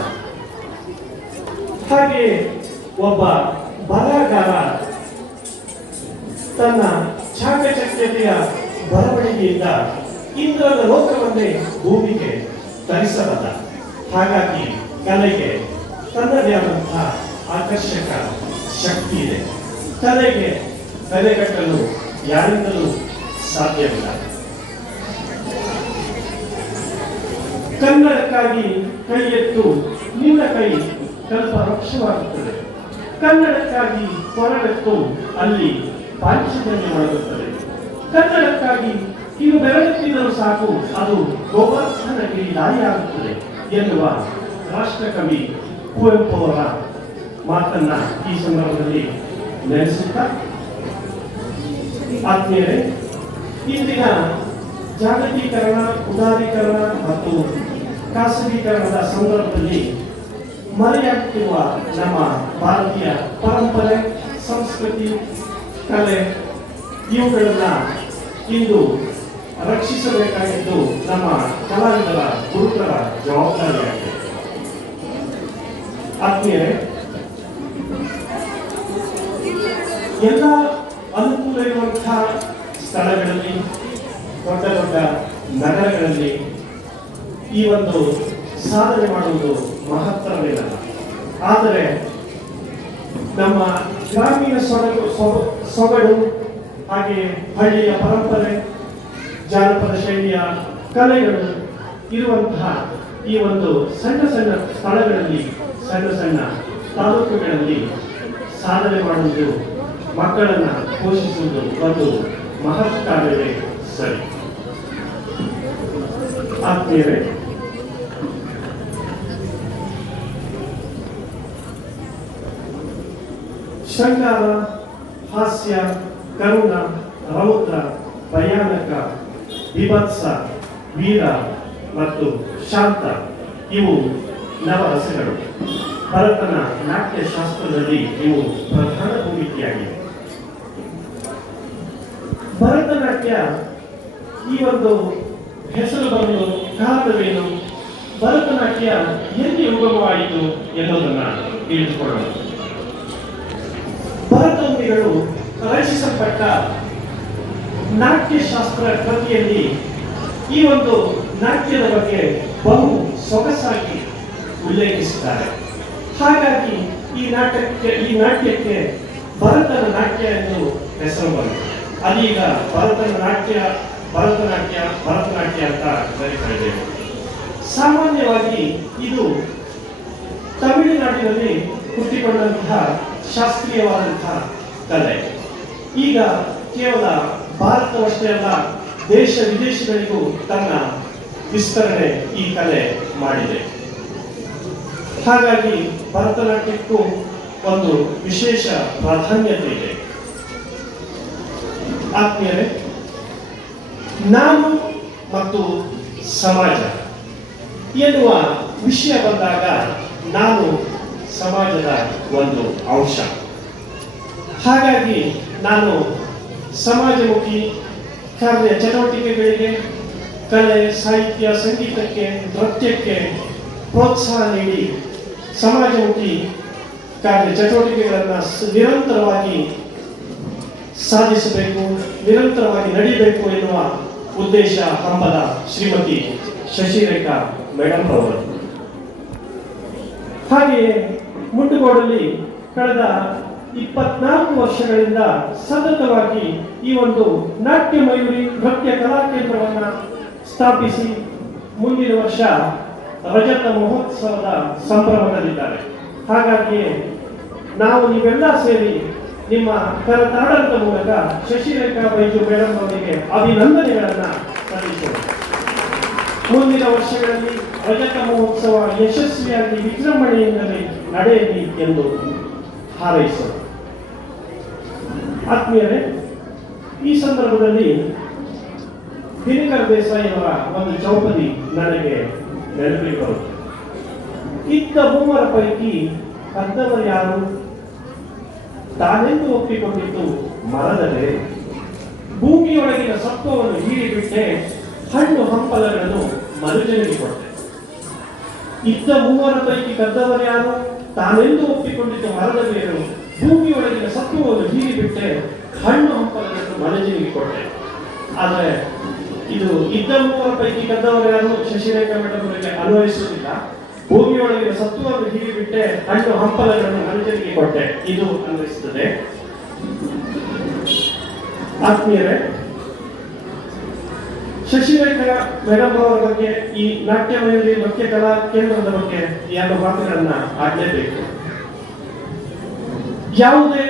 ಹಾಗೆಯೇ ಒಬ್ಬ ಬರಹಗಾರ ತನ್ನ ಚಾಕಚಕ್ಯತೆಯ ಬರವಣಿಗೆಯಿಂದ ಇಂದ್ರನ ಲೋಕವನ್ನೇ ಭೂಮಿಗೆ ತರಿಸಬಲ್ಲ. ಹಾಗಾಗಿ ಕಲೆಗೆ ತನ್ನದೇ ಆದಂತಹ ಆಕರ್ಷಕ ಶಕ್ತಿ ಇದೆ. ಕಲೆಗೆ ಬೆಲೆಗಟ್ಟಲು ಯಾರಿಂದಲೂ ಸಾಧ್ಯವಿಲ್ಲ. ಕನ್ನಡಕ್ಕಾಗಿ ಕೈ ಎತ್ತು ನಿನ್ನ ಕೈ ಕಲ್ಪ ವೃಕ್ಷವಾಗುತ್ತದೆ. ಕನ್ನಡಕ್ಕಾಗಿ ಕೊರಳೆತ್ತು ಅಲ್ಲಿ ಪಾಂಚಜನ್ಯ ಒಳಗುತ್ತದೆ. ಕನ್ನಡಕ್ಕಾಗಿ ಇದು ಬೆರಳೆತ್ತಿದರೂ ಸಾಕು ಅದು ಗೋವರ್ಧನಗಿರಿ ದಾರಿಯಾಗುತ್ತದೆ ಎನ್ನುವ ರಾಷ್ಟ್ರಕವಿ ಕುವೆಂಪು ಅವರ ಮಾತನ್ನ ಈ ಸಂದರ್ಭದಲ್ಲಿ ನೆನೆಸುತ್ತಾ, ಆದ್ಮೇಲೆ ಇಂದಿನ ಜಾಗತೀಕರಣ, ಉದಾರೀಕರಣ ಮತ್ತು ಖಾಸಗೀಕರಣದ ಸಂದರ್ಭದಲ್ಲಿ ಮರೆಯಾಗುತ್ತಿರುವ ನಮ್ಮ ಭಾರತೀಯ ಪರಂಪರೆ, ಸಂಸ್ಕೃತಿ, ಕಲೆ ಇವುಗಳನ್ನ ಇಂದು ರಕ್ಷಿಸಬೇಕಾಗಿದ್ದು ನಮ್ಮ ಕಲಾವಿದರ ಗುರುತರ ಜವಾಬ್ದಾರಿಯಾಗಿದೆ. ಆತ್ಮೀಯರೇ, ಎಲ್ಲ ಅನುಕೂಲ ಇರುವಂತಹ ಸ್ಥಳಗಳಲ್ಲಿ, ದೊಡ್ಡ ದೊಡ್ಡ ನಗರಗಳಲ್ಲಿ ಈ ಒಂದು ಸಾಧನೆ ಮಾಡುವುದು ಮಹತ್ತರವೇನಲ್ಲ. ಆದರೆ ನಮ್ಮ ಗ್ರಾಮೀಣ ಸೊಗಡು ಹಾಗೆ ಹಳ್ಳಿಯ ಪರಂಪರೆ, ಜಾನಪದ ಶೈಲಿಯ ಕಲೆಗಳು ಇರುವಂತಹ ಈ ಒಂದು ಸಣ್ಣ ಸಣ್ಣ ಸ್ಥಳಗಳಲ್ಲಿ, ಸಣ್ಣ ಸಣ್ಣ ತಾಲೂಕುಗಳಲ್ಲಿ ಸಾಧನೆ ಮಾಡುವುದು, ಮಕ್ಕಳನ್ನ ಪೋಷಿಸುವುದು ಒಂದು ಮಹತ್ ಕಾರ್ಯವೇ ಸರಿ. ಆತ್ಮೀಯರೇ, ಶೃಂಗಾರ, ಹಾಸ್ಯ, ಕರುಣ, ರೌದ್ರ, ಭಯಾನಕ, ವಿಭತ್ಸ, ವೀರ ಮತ್ತು ಶಾಂತ ಇವು ನವರಸಗಳು. ಭರತನ ನಾಟ್ಯ ಶಾಸ್ತ್ರದಲ್ಲಿ ಇವು ಪ್ರಧಾನ ಭೂಮಿಕೆಯಾಗಿವೆ. ಭರತನಾಟ್ಯ ಈ ಒಂದು ಹೆಸರು ಬರಲು ಕಾರಣವೇನು, ಭರತನಾಟ್ಯ ಎಲ್ಲಿ ಉಗಮವಾಯಿತು ಎನ್ನುವುದನ್ನು ತಿಳಿದುಕೊಳ್ಳೋಣ. ಭರತಮುನಿಗಳು ರಚಿಸಲ್ಪಟ್ಟ ನಾಟ್ಯಶಾಸ್ತ್ರ ಕೃತಿಯಲ್ಲಿ ಈ ಒಂದು ನಾಟ್ಯದ ಬಗ್ಗೆ ಬಹು ಸೊಗಸಾಗಿ ಉಲ್ಲೇಖಿಸಿದ್ದಾರೆ. ಹಾಗಾಗಿ ಈ ನಾಟ್ಯಕ್ಕೆ ಭರತನ ನಾಟ್ಯ ಎಂದು ಹೆಸರು ಬಂತು. ಅದೀಗ ಭರತನಾಟ್ಯ ಅಂತ ಕರೆಯುತ್ತೇವೆ. ಸಾಮಾನ್ಯವಾಗಿ ಇದು ತಮಿಳುನಾಡಿನಲ್ಲಿ ಹುಟ್ಟಿಕೊಂಡಂತಹ ಶಾಸ್ತ್ರೀಯವಾದಂತಹ ಕಲೆ. ಈಗ ಕೇವಲ ಭಾರತವಷ್ಟೇ ಅಲ್ಲ, ದೇಶ ವಿದೇಶಗಳಿಗೂ ತನ್ನ ವಿಸ್ತರಣೆ ಈ ಕಲೆ ಮಾಡಿದೆ. ಹಾಗಾಗಿ ಭರತನಾಟ್ಯಕ್ಕೂ ಒಂದು ವಿಶೇಷ ಪ್ರಾಧಾನ್ಯತೆ ಇದೆ. ಆತ್ಮೀಯರೇ, ನಾನು ಮತ್ತು ಸಮಾಜ ಎನ್ನುವ ವಿಷಯ ಬಂದಾಗ ನಾನು ಸಮಾಜದ ಒಂದು ಅಂಶ. ಹಾಗಾಗಿ ನಾನು ಸಮಾಜಮುಖಿ ಕಾರ್ಯ ಚಟುವಟಿಕೆಗಳಿಗೆ, ಕಲೆ, ಸಾಹಿತ್ಯ, ಸಂಗೀತಕ್ಕೆ, ನೃತ್ಯಕ್ಕೆ ಪ್ರೋತ್ಸಾಹ ನೀಡಿ ಸಮಾಜಮುಖಿ ಕಾರ್ಯ ಚಟುವಟಿಕೆಗಳನ್ನು ನಿರಂತರವಾಗಿ ಸಾಧಿಸಬೇಕು, ನಿರಂತರವಾಗಿ ನಡೀಬೇಕು ಎನ್ನುವ ಉದ್ದೇಶ ಹಂಬಲ ಶ್ರೀಮತಿ ಶಶಿರೇಖಾ ಮೇಡಮ್ ಅವರು. ಹಾಗೆಯೇ ಮುಂಡಗೋಡಲ್ಲಿ ಕಳೆದ 24 ವರ್ಷಗಳಿಂದ ಸತತವಾಗಿ ಈ ಒಂದು ನಾಟ್ಯ ಮಯೂರಿ ನೃತ್ಯ ಕಲಾ ಕೇಂದ್ರವನ್ನ ಸ್ಥಾಪಿಸಿ ಮುಂದಿನ ವರ್ಷ ರಜತ ಮಹೋತ್ಸವದ ಸಂಭ್ರಮದಲ್ಲಿದ್ದಾರೆ. ಹಾಗಾಗಿ ನಾವು ನೀವೆಲ್ಲ ಸೇರಿ ನಿಮ್ಮ ಕರತಾಡನದ ಮೂಲಕ ಶಶಿರೇಖಾ ಬೈಜು ಮೇಡಮ್ ಅವರಿಗೆ ಅಭಿನಂದನೆಗಳನ್ನ ಸಲ್ಲಿಸೋಣ. ಮುಂದಿನ ವರ್ಷಗಳಲ್ಲಿ ರಜತ ಮಹೋತ್ಸವ ಯಶಸ್ವಿಯಾಗಿ ವಿಜೃಂಭಣೆಯಿಂದಲೇ ನಡೆಯಲಿ ಎಂದು ಹಾರೈಸೋಣ. ಆತ್ಮೀಯರೇ, ಈ ಸಂದರ್ಭದಲ್ಲಿ ದಿನಕರ್ ದೇಸಾಯಿ ಅವರ ಒಂದು ಚೌಪದಿ ನನಗೆ ನೆನಪಿಗೆ ಬರುತ್ತೆ. ಇದ್ದ ಮೂವರ ಪೈಕಿ ಕದ್ದವರು ಯಾರು? ತಾನೆಂದು ಒಪ್ಪಿಕೊಂಡಿದ್ದು ಮರದಲ್ಲೇ, ಭೂಮಿಯೊಳಗಿನ ಸತ್ವವನ್ನು ಹೀರಿಬಿಟ್ಟೆ, ಹಣ್ಣು ಹಂಪಲಗಳನ್ನು ಮನುಜನಿಗೆ ಕೊಟ್ಟೆ. ಇದ್ದ ಮೂವರ ಪೈಕಿ ಕದ್ದವರು ಯಾರು? ತಾನೆಂದು ಒಪ್ಪಿಕೊಂಡಿದ್ದು ಮರದಲ್ಲೇನು, ಭೂಮಿಯೊಳಗಿನ ಸತ್ವವನ್ನು ಹೀರಿಬಿಟ್ಟೆ, ಹಣ್ಣು ಹಂಪಲಗಳನ್ನು ಮನುಜನಿಗೆ ಕೊಟ್ಟೆ. ಆದರೆ ಇದು ಇದ್ದ ಮೂವರ ಪೈಕಿ ಕದ್ದವರು ಯಾರು ಶಶಿರೇಖಾ ಮೇಡಮ್ ಅವರಿಗೆ ಅನ್ವಯಿಸುವುದಿಲ್ಲ. ಭೂಮಿಯೊಳಗಿನ ಸತ್ವವನ್ನು ಹೀರಿಬಿಟ್ಟೆ, ಹಣ್ಣು ಹಂಪಲಗಳನ್ನು ಮನುಜನಿಗೆ ಕೊಟ್ಟೆ, ಇದು ಅನ್ವಯಿಸುತ್ತದೆ. ಆತ್ಮೀಯರೇ, ಶಶಿರೇಖಾ ಮೇಡಮ್ ಅವರ ಬಗ್ಗೆ, ಈ ನಾಟ್ಯಮಯೂರಿ ನೃತ್ಯ ಕಲಾ ಕೇಂದ್ರದ ಬಗ್ಗೆ ಎರಡು ಮಾತುಗಳನ್ನ ಆಡಲೇಬೇಕು. ಯಾವುದೇ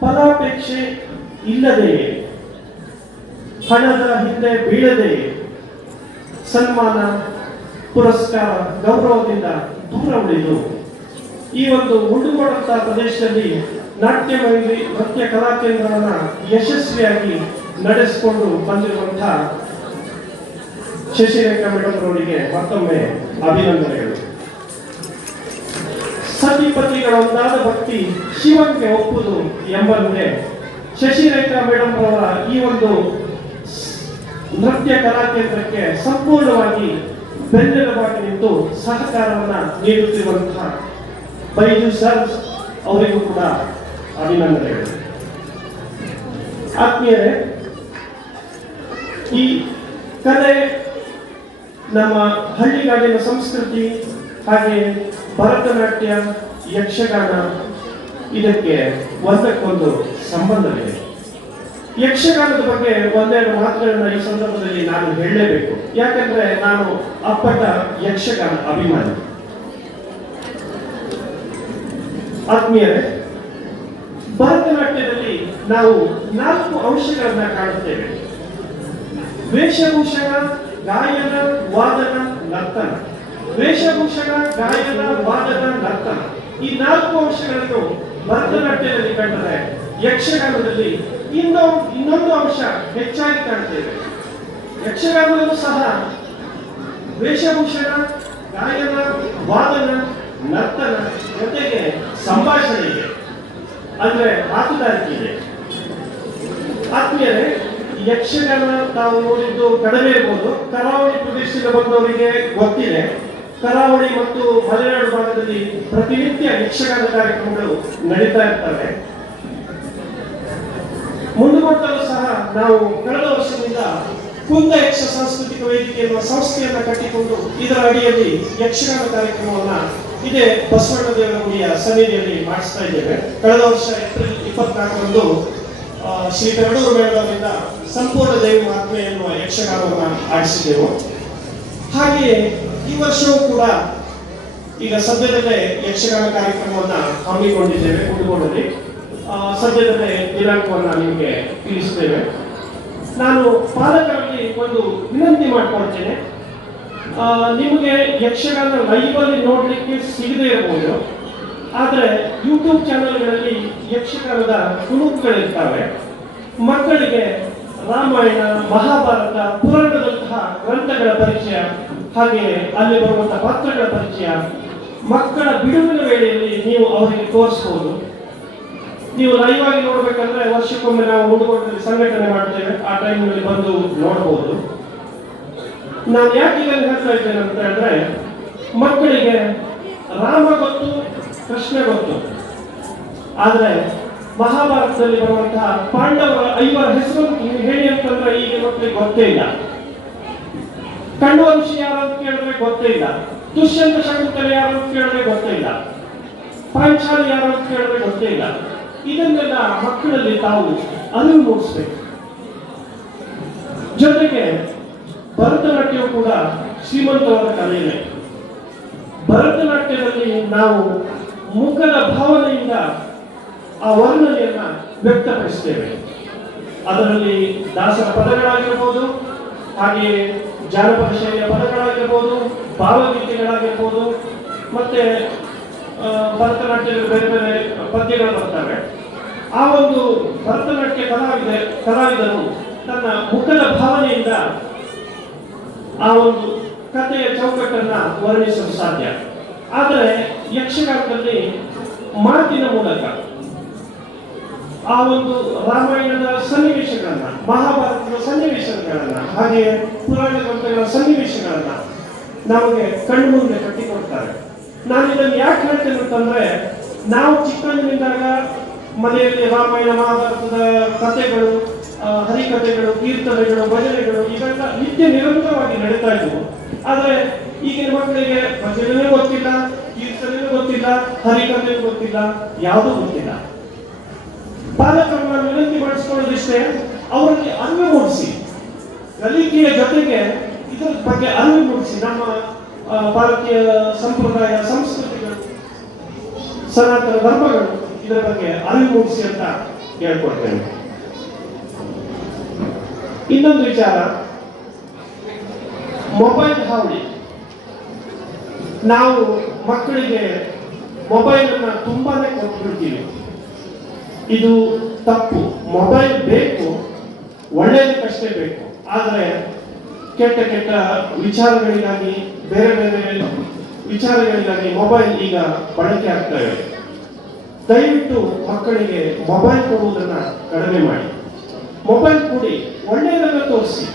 ಫಲಾಪೇಕ್ಷೆ ಇಲ್ಲದೆಯೇ, ಹಣದ ಹಿಂದೆ ಬೀಳದೆಯೇ, ಸನ್ಮಾನ, ಪುರಸ್ಕಾರ, ಗೌರವದಿಂದ ದೂರ ಉಳಿದು ಈ ಒಂದು ಮುಂಡಗೋಡಂತಹ ಪ್ರದೇಶದಲ್ಲಿ ನಾಟ್ಯಮಯೂರಿ ನೃತ್ಯ ಕಲಾ ಕೇಂದ್ರವನ್ನ ಯಶಸ್ವಿಯಾಗಿ ನಡೆಸಿಕೊಂಡು ಬಂದಿರುವಂತಹ ಶಶಿರೇಖಾ ಮೇಡಮ್ ಅವರಿಗೆ ಮತ್ತೊಮ್ಮೆ ಅಭಿನಂದನೆಗಳು. ಸತಿಪತಿಗಳ ಒಂದಾದ ಭಕ್ತಿ ಶಿವನ್ಗೆ ಒಪ್ಪುವುದು ಎಂಬಂತೆ ಶಶಿರೇಖಾ ಮೇಡಮ್ ಅವರ ಈ ಒಂದು ನೃತ್ಯ ಕಲಾ ಕೇಂದ್ರಕ್ಕೆ ಸಂಪೂರ್ಣವಾಗಿ ಬೆನ್ನೆಲುಬಾಗಿ ನಿಂತು ಸಹಕಾರವನ್ನ ನೀಡುತ್ತಿರುವಂತಹ ಬೈಜು ಸರ್ ಅವರಿಗೂ ಕೂಡ ಅಭಿನಂದನೆಗಳು. ಆತ್ಮೀಯರೇ, ಈ ಕಲೆ ನಮ್ಮ ಹಳ್ಳಿಗಾಡಿನ ಸಂಸ್ಕೃತಿ, ಹಾಗೆ ಭರತನಾಟ್ಯ, ಯಕ್ಷಗಾನ, ಇದಕ್ಕೆ ಒಂದಕ್ಕೊಂದು ಸಂಬಂಧವಿದೆ. ಯಕ್ಷಗಾನದ ಬಗ್ಗೆ ಒಂದೆರಡು ಮಾತುಗಳನ್ನ ಈ ಸಂದರ್ಭದಲ್ಲಿ ನಾನು ಹೇಳಲೇಬೇಕು. ಯಾಕಂದ್ರೆ ನಾನು ಅಪ್ಪಟ ಯಕ್ಷಗಾನ ಅಭಿಮಾನಿ. ಆತ್ಮೀಯರೇ, ಭರತನಾಟ್ಯದಲ್ಲಿ ನಾವು 4 ಅಂಶಗಳನ್ನ ಕಾಣುತ್ತೇವೆ: ವೇಷಭೂಷಣ, ಗಾಯನ, ವಾದನ, ನರ್ತನ. ವೇಷಭೂಷಣ, ಗಾಯನ, ವಾದನ, ನರ್ತನ, ಈ 4 ಅಂಶಗಳನ್ನು ಭರತನಾಟ್ಯದಲ್ಲಿ ಕಂಡರೆ ಯಕ್ಷಗಾನದಲ್ಲಿ ಇನ್ನೊಂದು ಅಂಶ ಹೆಚ್ಚಾಗಿ ಕಾಣ್ತೇವೆ. ಯಕ್ಷಗಾನದಲ್ಲೂ ಸಹ ವೇಷಭೂಷಣ, ಗಾಯನ, ವಾದನ, ನರ್ತನ ಜೊತೆಗೆ ಸಂಭಾಷಣೆ ಇದೆ, ಅಂದ್ರೆ ಮಾತುಗಾರಿಕೆ ಇದೆ. ಆತ್ಮೀಯರೇ, ಯಕ್ಷಗಾನ ತಾವು ನೋಡಿದ್ದು ಕಡಿಮೆ ಇರಬಹುದು. ಕರಾವಳಿ ಪ್ರದೇಶದಿಂದ ಬಂದವರಿಗೆ ಗೊತ್ತಿದೆ. ಕರಾವಳಿ ಮತ್ತು ಮಲೆನಾಡು ಭಾಗದಲ್ಲಿ ಪ್ರತಿನಿತ್ಯ ಯಕ್ಷಗಾನ ಕಾರ್ಯಕ್ರಮಗಳು ನಡೀತಾ ಇರ್ತವೆ. ಮುಂದುವರೆದಲ್ಲೂ ಸಹ ನಾವು ಕಳೆದ ವರ್ಷದಿಂದ ಕುಂದ ಯಕ್ಷ ಸಾಂಸ್ಕೃತಿಕ ವೇದಿಕೆ ಎನ್ನುವ ಸಂಸ್ಥೆಯನ್ನ ಕಟ್ಟಿಕೊಂಡು ಇದರ ಅಡಿಯಲ್ಲಿ ಯಕ್ಷಗಾನ ಕಾರ್ಯಕ್ರಮವನ್ನ ಇದೇ ಬಸವಣ್ಣ ದೇವರ ಗುಡಿಯ ಸನ್ನಿಧಿಯಲ್ಲಿ ಮಾಡಿಸ್ತಾ ಇದ್ದೇವೆ. ಕಳೆದ ವರ್ಷ ಏಪ್ರಿಲ್ 24ರಂದು ಶ್ರೀ ಪೆರಡೂರು ಮೇಳದಿಂದ ಸಂಪೂರ್ಣ ದೇವಿ ಮಹಾತ್ಮೆ ಎನ್ನುವ ಯಕ್ಷಗಾನವನ್ನು ಆಡಿಸಿದ್ದೆವು. ಹಾಗೆಯೇ ಈ ವರ್ಷವೂ ಕೂಡ ಈಗ ಸದ್ಯದಲ್ಲೇ ಯಕ್ಷಗಾನ ಕಾರ್ಯಕ್ರಮವನ್ನು ಹಮ್ಮಿಕೊಂಡಿದ್ದೇವೆ. ಕುಂದಗೋಡಲ್ಲಿ ಸದ್ಯದಲ್ಲೇ ದಿನಾಂಕವನ್ನು ನಿಮಗೆ ತಿಳಿಸುತ್ತೇವೆ. ನಾನು ಪಾಲಕರಲ್ಲಿ ಒಂದು ವಿನಂತಿ ಮಾಡ್ಕೊಳ್ತೇನೆ. ನಿಮಗೆ ಯಕ್ಷಗಾನ ಲೈವಲ್ಲಿ ನೋಡಲಿಕ್ಕೆ ಸಿಗದೇ ಇರಬಹುದು, ಆದರೆ ಯೂಟ್ಯೂಬ್ ಚಾನೆಲ್ಗಳಲ್ಲಿ ಯಕ್ಷಗಾನದ ತುಣುಕುಗಳಿರ್ತವೆ. ಮಕ್ಕಳಿಗೆ ರಾಮಾಯಣ, ಮಹಾಭಾರತ, ಪುರಾಣದಂತಹ ಗ್ರಂಥಗಳ ಪರಿಚಯ, ಹಾಗೆ ಅಲ್ಲಿ ಬರುವಂತಹ ಪಾತ್ರಗಳ ಪರಿಚಯ ಮಕ್ಕಳ ಬಿಡುವಿನ ವೇಳೆಯಲ್ಲಿ ನೀವು ಅವರಿಗೆ ತೋರಿಸಬಹುದು. ನೀವು ಲೈವ್ ಆಗಿ ನೋಡ್ಬೇಕಂದ್ರೆ ವರ್ಷಕ್ಕೊಮ್ಮೆ ನಾವು ಮುಂದುವರೆದಲ್ಲಿ ಸಂಘಟನೆ ಮಾಡ್ತೇವೆ, ಆ ಟೈಮ್ನಲ್ಲಿ ಬಂದು ನೋಡಬಹುದು. ನಾನು ಯಾಕೆ ಇದನ್ನು ಹೇಳ್ತಾ ಇದ್ದೇನೆ ಅಂತ ಹೇಳಿದ್ರೆ, ಮಕ್ಕಳಿಗೆ ರಾಮ ಗೊತ್ತು, ಕೃಷ್ಣ ಗೊತ್ತು, ಆದ್ರೆ ಮಹಾಭಾರತದಲ್ಲಿ ಬರುವಂತಹ ಪಾಂಡವರ 5 ಹೆಸರು ನೀವು ಹೇಳಿ ಅಂತಂದ್ರೆ ಈಗ ಮಕ್ಕಳಿಗೆ ಗೊತ್ತೇ ಇಲ್ಲ. ಕಣ್ವ ಋಷಿ ಯಾರು ಅಂತ ಕೇಳಿದ್ರೆ ಗೊತ್ತೇ ಇಲ್ಲ. ದುಷ್ಯಂತ ಶಕುಂತಲೆ ಯಾರು ಅಂತ ಕೇಳಿದ್ರೆ ಗೊತ್ತೇ ಇಲ್ಲ. ಪಾಂಚಾಲಿ ಯಾರು ಅಂತ ಕೇಳಿದ್ರೆ ಗೊತ್ತೇ ಇಲ್ಲ. ಇದನ್ನೆಲ್ಲ ಮಕ್ಕಳಲ್ಲಿ ತಾವು ಅರಿವು ಮೂಡಿಸಬೇಕು. ಜೊತೆಗೆ ಭರತನಾಟ್ಯವು ಕೂಡ ಶ್ರೀಮಂತವಾದ ಕಲೆಯಿದೆ. ಭರತನಾಟ್ಯದಲ್ಲಿ ನಾವು ಮುಖದ ಭಾವನೆಯಿಂದ ಆ ವರ್ಣನೆಯನ್ನ ವ್ಯಕ್ತಪಡಿಸ್ತೇವೆ. ಅದರಲ್ಲಿ ದಾಸರ ಪದಗಳಾಗಿರ್ಬೋದು, ಹಾಗೆಯೇ ಜಾನಪದ ಶೈಲಿಯ ಪದಗಳಾಗಿರ್ಬೋದು, ಭಾವಗೀತೆಗಳಾಗಿರ್ಬೋದು, ಮತ್ತೆ ಭರತನಾಟ್ಯದಲ್ಲಿ ಬೇರೆ ಬೇರೆ ಪದ್ಯಗಳು ಬರ್ತವೆ. ಆ ಒಂದು ಭರತನಾಟ್ಯ ಕಲಾವಿದರು ತನ್ನ ಮುಖದ ಭಾವನೆಯಿಂದ ಆ ಒಂದು ಕಥೆಯ ಚೌಕಟ್ಟನ್ನ ವರ್ಣಿಸಲು ಸಾಧ್ಯ. ಆದರೆ ಯಕ್ಷಗಾನದಲ್ಲಿ ಮಾತಿನ ಮೂಲಕ ಆ ಒಂದು ರಾಮಾಯಣದ ಸನ್ನಿವೇಶಗಳನ್ನ, ಮಹಾಭಾರತದ ಸನ್ನಿವೇಶಗಳನ್ನ, ಹಾಗೆ ಪುರಾಣ ಗ್ರಂಥಗಳ ಸನ್ನಿವೇಶಗಳನ್ನ ನಮಗೆ ಕಣ್ಣು ಮುಂದೆ ಕಟ್ಟಿಕೊಡ್ತಾರೆ. ನಾನು ಇದನ್ನು ಯಾಕೆ ಹೇಳ್ತೇನೆ ಅಂತಂದ್ರೆ, ನಾವು ಚಿಕ್ಕಂದಿನಿಂದಾಗ ಮನೆಯಲ್ಲಿ ರಾಮಾಯಣ ಮಹಾಭಾರತದ ಕಥೆಗಳು, ಹರಿಕಥೆಗಳು, ಕೀರ್ತನೆಗಳು, ಭಜನೆಗಳು ಇವೆಲ್ಲ ನಿತ್ಯ ನಿರಂತರವಾಗಿ ನಡೀತಾ ಇದ್ವು. ಆದ್ರೆ ಈಗಿನ ಮಕ್ಕಳಿಗೆ ಭಜನೆಯೂ ಗೊತ್ತಿಲ್ಲ, ಕೀರ್ತನೆಯೂ ಗೊತ್ತಿಲ್ಲ, ಹರಿಕಥೆಯೂ ಗೊತ್ತಿಲ್ಲ, ಯಾವುದೂ ಗೊತ್ತಿಲ್ಲ. ಪಾಲಕರನ್ನ ವಿನಂತಿ ಮಾಡಿಸ್ಕೊಳ್ಳೋದಿಷ್ಟೇ, ಅವರಲ್ಲಿ ಅರಿವು ಮೂಡಿಸಿ, ಕಲಿಕೆಯ ಜೊತೆಗೆ ಇದರ ಬಗ್ಗೆ ಅರಿವು ಮೂಡಿಸಿ. ನಮ್ಮ ಭಾರತೀಯ ಸಂಪ್ರದಾಯ, ಸಂಸ್ಕೃತಿಗಳು, ಸನಾತನ ಧರ್ಮಗಳು ಇದರ ಬಗ್ಗೆ ಅರಿವು ಮೂಡಿಸಿ ಅಂತ ಹೇಳ್ಕೊಡ್ತೇನೆ. ಇನ್ನೊಂದು ವಿಚಾರ, ಮೊಬೈಲ್ ಹಾವಳಿ. ನಾವು ಮಕ್ಕಳಿಗೆ ಮೊಬೈಲ್ ಅನ್ನ ತುಂಬಾನೇ ಕೊಟ್ಬಿಡ್ತೀವಿ. ಇದು ತಪ್ಪು. ಮೊಬೈಲ್ ಬೇಕು, ಒಳ್ಳೆಯದಕ್ಕಷ್ಟೇ ಬೇಕು. ಆದರೆ ಕೆಟ್ಟ ಕೆಟ್ಟ ವಿಚಾರಗಳಿಗಾಗಿ, ಬೇರೆ ಬೇರೆ ವಿಚಾರಗಳಿಗಾಗಿ ಮೊಬೈಲ್ ಈಗ ಬಳಕೆ ಆಗ್ತಾ ಇದೆ. ದಯವಿಟ್ಟು ಮಕ್ಕಳಿಗೆ ಮೊಬೈಲ್ ಕೊಡುವುದನ್ನ ಕಡಿಮೆ ಮಾಡಿ. ಮೊಬೈಲ್ ಕೊಡಿ, ಒಳ್ಳೆಯದನ್ನು ತೋರಿಸಿ.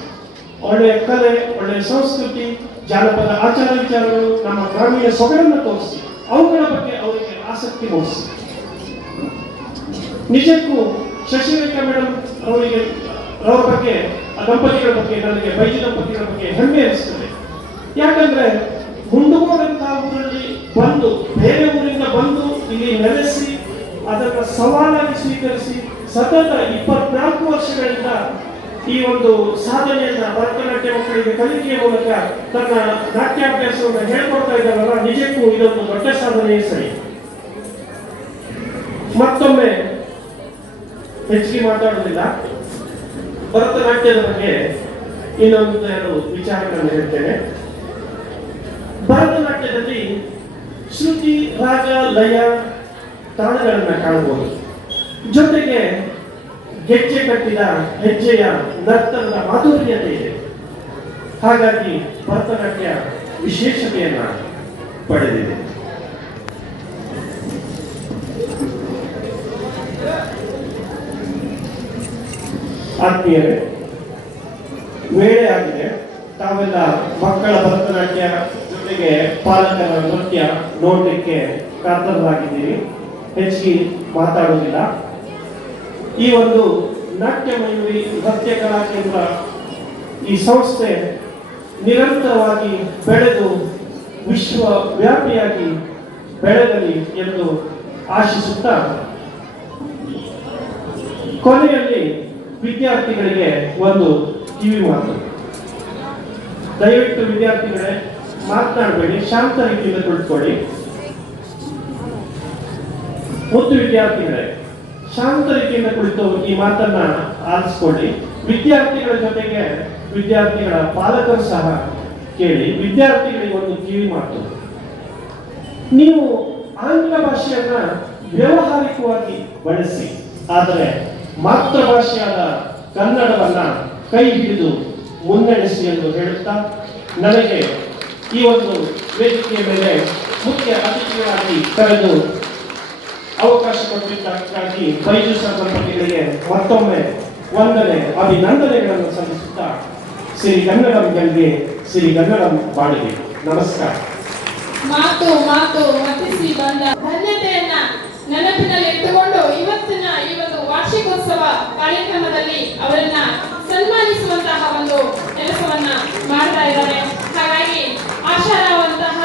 ಒಳ್ಳೆಯ ಕಲೆ, ಒಳ್ಳೆಯ ಸಂಸ್ಕೃತಿ, ಜಾನಪದ ಆಚಾರ ವಿಚಾರಗಳು, ನಮ್ಮ ಗ್ರಾಮೀಣ ಸೊಗಡನ್ನು ತೋರಿಸಿ, ಅವುಗಳ ಬಗ್ಗೆ ಅವರಿಗೆ ಆಸಕ್ತಿ ಮೂಡಿಸಿ. ನಿಜಕ್ಕೂ ಶಶಿರೇಖಾ ಮೇಡಮ್ ಅವರ ಬಗ್ಗೆ, ಆ ದಂಪತಿಗಳ ಬಗ್ಗೆ, ನನಗೆ ಬೈಜಿ ದಂಪತಿಗಳ ಬಗ್ಗೆ ಹೆಮ್ಮೆ ಅನಿಸ್ತದೆ. ಯಾಕಂದ್ರೆ ಮುಂದುವರೆದಂತಹ ಊರಲ್ಲಿ ಬಂದು, ಬೇರೆ ಊರಿಂದ ಬಂದು ಇಲ್ಲಿ ನೆಲೆಸಿ, ಅದನ್ನು ಸವಾಲಾಗಿ ಸ್ವೀಕರಿಸಿ ಸತತ 24 ವರ್ಷಗಳಿಂದ ಈ ಒಂದು ಸಾಧನೆಯನ್ನ ಭರತನಾಟ್ಯ ಮಕ್ಕಳಿಗೆ ಕಲಿಕೆಯ ಮೂಲಕ ತನ್ನ ನಾಟ್ಯಾಭ್ಯಾಸವನ್ನು ಹೇಳ್ಕೊಡ್ತಾ ಇದ್ದಾರಲ್ಲ, ನಿಜಕ್ಕೂ ಇದೊಂದು ದೊಡ್ಡ ಸಾಧನೆಯೇ ಸರಿ. ಮತ್ತೊಮ್ಮೆ ಹೆಚ್ಚಿಗೆ ಮಾತಾಡುವುದಿಲ್ಲ, ಭರತನಾಟ್ಯದ ಬಗ್ಗೆ ಇನ್ನೊಂದು 2 ವಿಚಾರಗಳನ್ನು ಹೇಳ್ತೇನೆ. ಭರತನಾಟ್ಯದಲ್ಲಿ ಶ್ರುತಿ, ರಾಗ, ಲಯ, ತಾಳಗಳನ್ನು ಕಾಣಬಹುದು. ಜೊತೆಗೆ ಗೆಜ್ಜೆ ಕಟ್ಟಿದ ಹೆಜ್ಜೆಯ ನರ್ತನದ ಮಾಧುರ್ಯತೆ ಇದೆ. ಹಾಗಾಗಿ ಭರತನಾಟ್ಯ ವಿಶೇಷತೆಯನ್ನ ಪಡೆದಿದೆ. ಆತ್ಮೀಯರೇ, ವೇಳೆ ಆಗಿದೆ. ತಾವೆಲ್ಲ ಮಕ್ಕಳ ಭರತನಾಟ್ಯ ಜೊತೆಗೆ ಪಾಲಕರ ನೃತ್ಯ ನೋಡಲಿಕ್ಕೆ ಕಾತರರಾಗಿದ್ದೀರಿ. ಹೆಚ್ಚಿಗೆ ಮಾತಾಡುವುದಿಲ್ಲ. ಈ ಒಂದು ನಾಟ್ಯಮಯೂರಿ ನೃತ್ಯ ಕಲಾ ಕೇಂದ್ರ ಈ ಸಂಸ್ಥೆ ನಿರಂತರವಾಗಿ ಬೆಳೆದು ವಿಶ್ವವ್ಯಾಪಿಯಾಗಿ ಬೆಳೆಯಲಿ ಎಂದು ಆಶಿಸುತ್ತಾ ಕೊನೆಯಲ್ಲಿ ವಿದ್ಯಾರ್ಥಿಗಳಿಗೆ ಒಂದು ಕಿವಿ ಮಾತು. ದಯವಿಟ್ಟು ವಿದ್ಯಾರ್ಥಿಗಳೇ ಮಾತನಾಡಬೇಡಿ, ಶಾಂತ ರೀತಿಯಿಂದ ಕುಳಿತುಕೊಳ್ಳಿ. ಮುದ್ದು ವಿದ್ಯಾರ್ಥಿಗಳೇ ಶಾಂತ ರೀತಿಯಿಂದ ಕುಳಿತು ಈ ಮಾತನ್ನ ಆಲಿಸಿಕೊಳ್ಳಿ. ವಿದ್ಯಾರ್ಥಿಗಳ ಜೊತೆಗೆ ವಿದ್ಯಾರ್ಥಿಗಳ ಪಾಲಕರು ಸಹ ಕೇಳಿ. ವಿದ್ಯಾರ್ಥಿಗಳಿಗೆ ಒಂದು ಕಿವಿ ಮಾತು. ನೀವು ಆಂಗ್ಲ ಭಾಷೆಯನ್ನ ವ್ಯಾವಹಾರಿಕವಾಗಿ ಬಳಸಿ, ಆದರೆ ಮಾತೃಭಾಷೆಯಾದ ಕನ್ನಡವನ್ನ ಕೈ ಹಿಡಿದು ಮುನ್ನಡೆಸಿ ಎಂದು ಹೇಳುತ್ತಾ, ನನಗೆ ಈ ಒಂದು ವೇದಿಕೆಯ ಮೇಲೆ ಮುಖ್ಯ ಅತಿಥಿಗಳಾಗಿ ಕರೆದು ಅವಕಾಶ ಕೊಟ್ಟಿದ್ದಕ್ಕಾಗಿ ಬೈಜೂಸ್ ದಂಪತಿಗಳಿಗೆ ಮತ್ತೊಮ್ಮೆ ವಂದನೆ, ಅಭಿನಂದನೆಗಳನ್ನು ಸಲ್ಲಿಸುತ್ತಾ ಸಿರಿಗನ್ನಡಂ ಗೆಲ್ಗೆ, ಸಿರಿಗನ್ನಡಂ ಬಾಳಿಗೆ. ನಮಸ್ಕಾರ. ಮಾತು ಮಾತು ಮತಿಸಿ ಬಂದ ಧನ್ಯತೆಯನ್ನ ನೆನಪಿನಲ್ಲಿ ಇಟ್ಟುಕೊಂಡು ಇವತ್ತಿನ ಈ ಒಂದು ವಾರ್ಷಿಕೋತ್ಸವ ಕಾರ್ಯಕ್ರಮದಲ್ಲಿ ಅವರನ್ನ ಸನ್ಮಾನಿಸುವಂತಹ ಒಂದು ಕೆಲಸವನ್ನ ಮಾಡ್ತಾ ಇದ್ದಾರೆ. ಹಾಗಾಗಿ ಆಶಾರಾವಂತಹ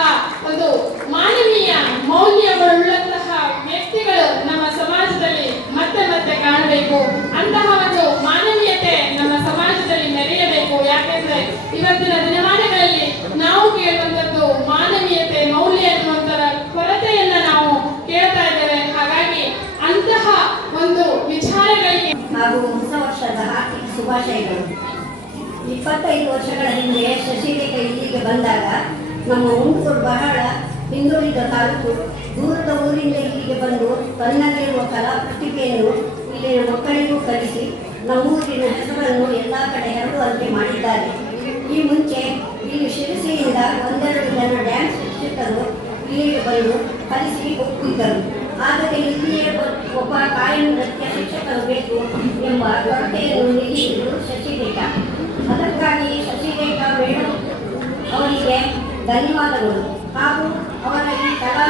ಒಂದು ಮಾನವೀಯ ಮೌಲ್ಯಗಳುಳ್ಳಂತಹ ವ್ಯಕ್ತಿಗಳು ನಮ್ಮ ಸಮಾಜದಲ್ಲಿ ಮತ್ತೆ ಮತ್ತೆ ಕಾಣಬೇಕು. ಅಂತಹ ಒಂದು ಮಾನವೀಯತೆ ನಮ್ಮ ಸಮಾಜದಲ್ಲಿ ಮೆರೆಯಬೇಕು. ಯಾಕೆಂದ್ರೆ ಇವತ್ತಿನ ದಿನಮಾನಗಳಲ್ಲಿ ನಾವು ಕೇಳುವಂತದ್ದು ಮಾನವೀಯತೆ, ಮೌಲ್ಯ ಎನ್ನುವಂತರ ಕೊರತೆಯನ್ನ ನಾವು ಕೇಳ್ತಾ ಇದ್ದೇವೆ. ಹಾಗಾಗಿ ಅಂತಹ ಒಂದು ವಿಚಾರಗಳಿಗೆ ಹಾಗೂ ಹೊಸ ವರ್ಷದ ಹಾರ್ದಿಕ ಶುಭಾಶಯಗಳು. 25 ವರ್ಷಗಳ ಹಿಂದೆ ಶಶಿರೇಖಾ ಇಲ್ಲಿಗೆ ಬಂದಾಗ ನಮ್ಮ ಹುಣಸೂರು ಬಹಳ ಹಿಂದುಳಿದ ತಾಲೂಕು. ದೂರದ ಊರಿಂದ ಇಲ್ಲಿಗೆ ಬಂದು ತನ್ನಲ್ಲಿರುವ ಕಲಾ ಪ್ರತಿಭೆಯನ್ನು ಇಲ್ಲಿನ ಮಕ್ಕಳಿಗೂ ಕಲಿಸಿ ನಮ್ಮೂರಿನ ಹೆಸರನ್ನು ಎಲ್ಲ ಕಡೆ ಹರಡುವಂತೆ ಮಾಡಿದ್ದಾರೆ. ಈ ಮುಂಚೆ ಇಲ್ಲಿ ಶಿರಸಿಯಿಂದ 1-2 ಜನ ಡ್ಯಾನ್ಸ್ ಶಿಕ್ಷಕರು ಇಲ್ಲಿಗೆ ಬಂದು ಕಲಿಸಿ ಹೋಗುತ್ತಿದ್ದರು. ಆದರೆ ಇಲ್ಲಿಯೇ ಒಬ್ಬ ಕಾಯಂ ನೃತ್ಯ ಶಿಕ್ಷಕರು ಬೇಕು ಎಂಬ ಕೊರತೆಯನ್ನು ನಿಲ್ಲಿಸಿದರು ಶಶಿರೇಖಾ. ಅದಕ್ಕಾಗಿ ಶಶಿರೇಖಾ ಮೇಡಮ್ ಅವರಿಗೆ ಧನ್ಯವಾದಗಳು ಹಾಗೂ ಅವರ ಈ ಕಲಾ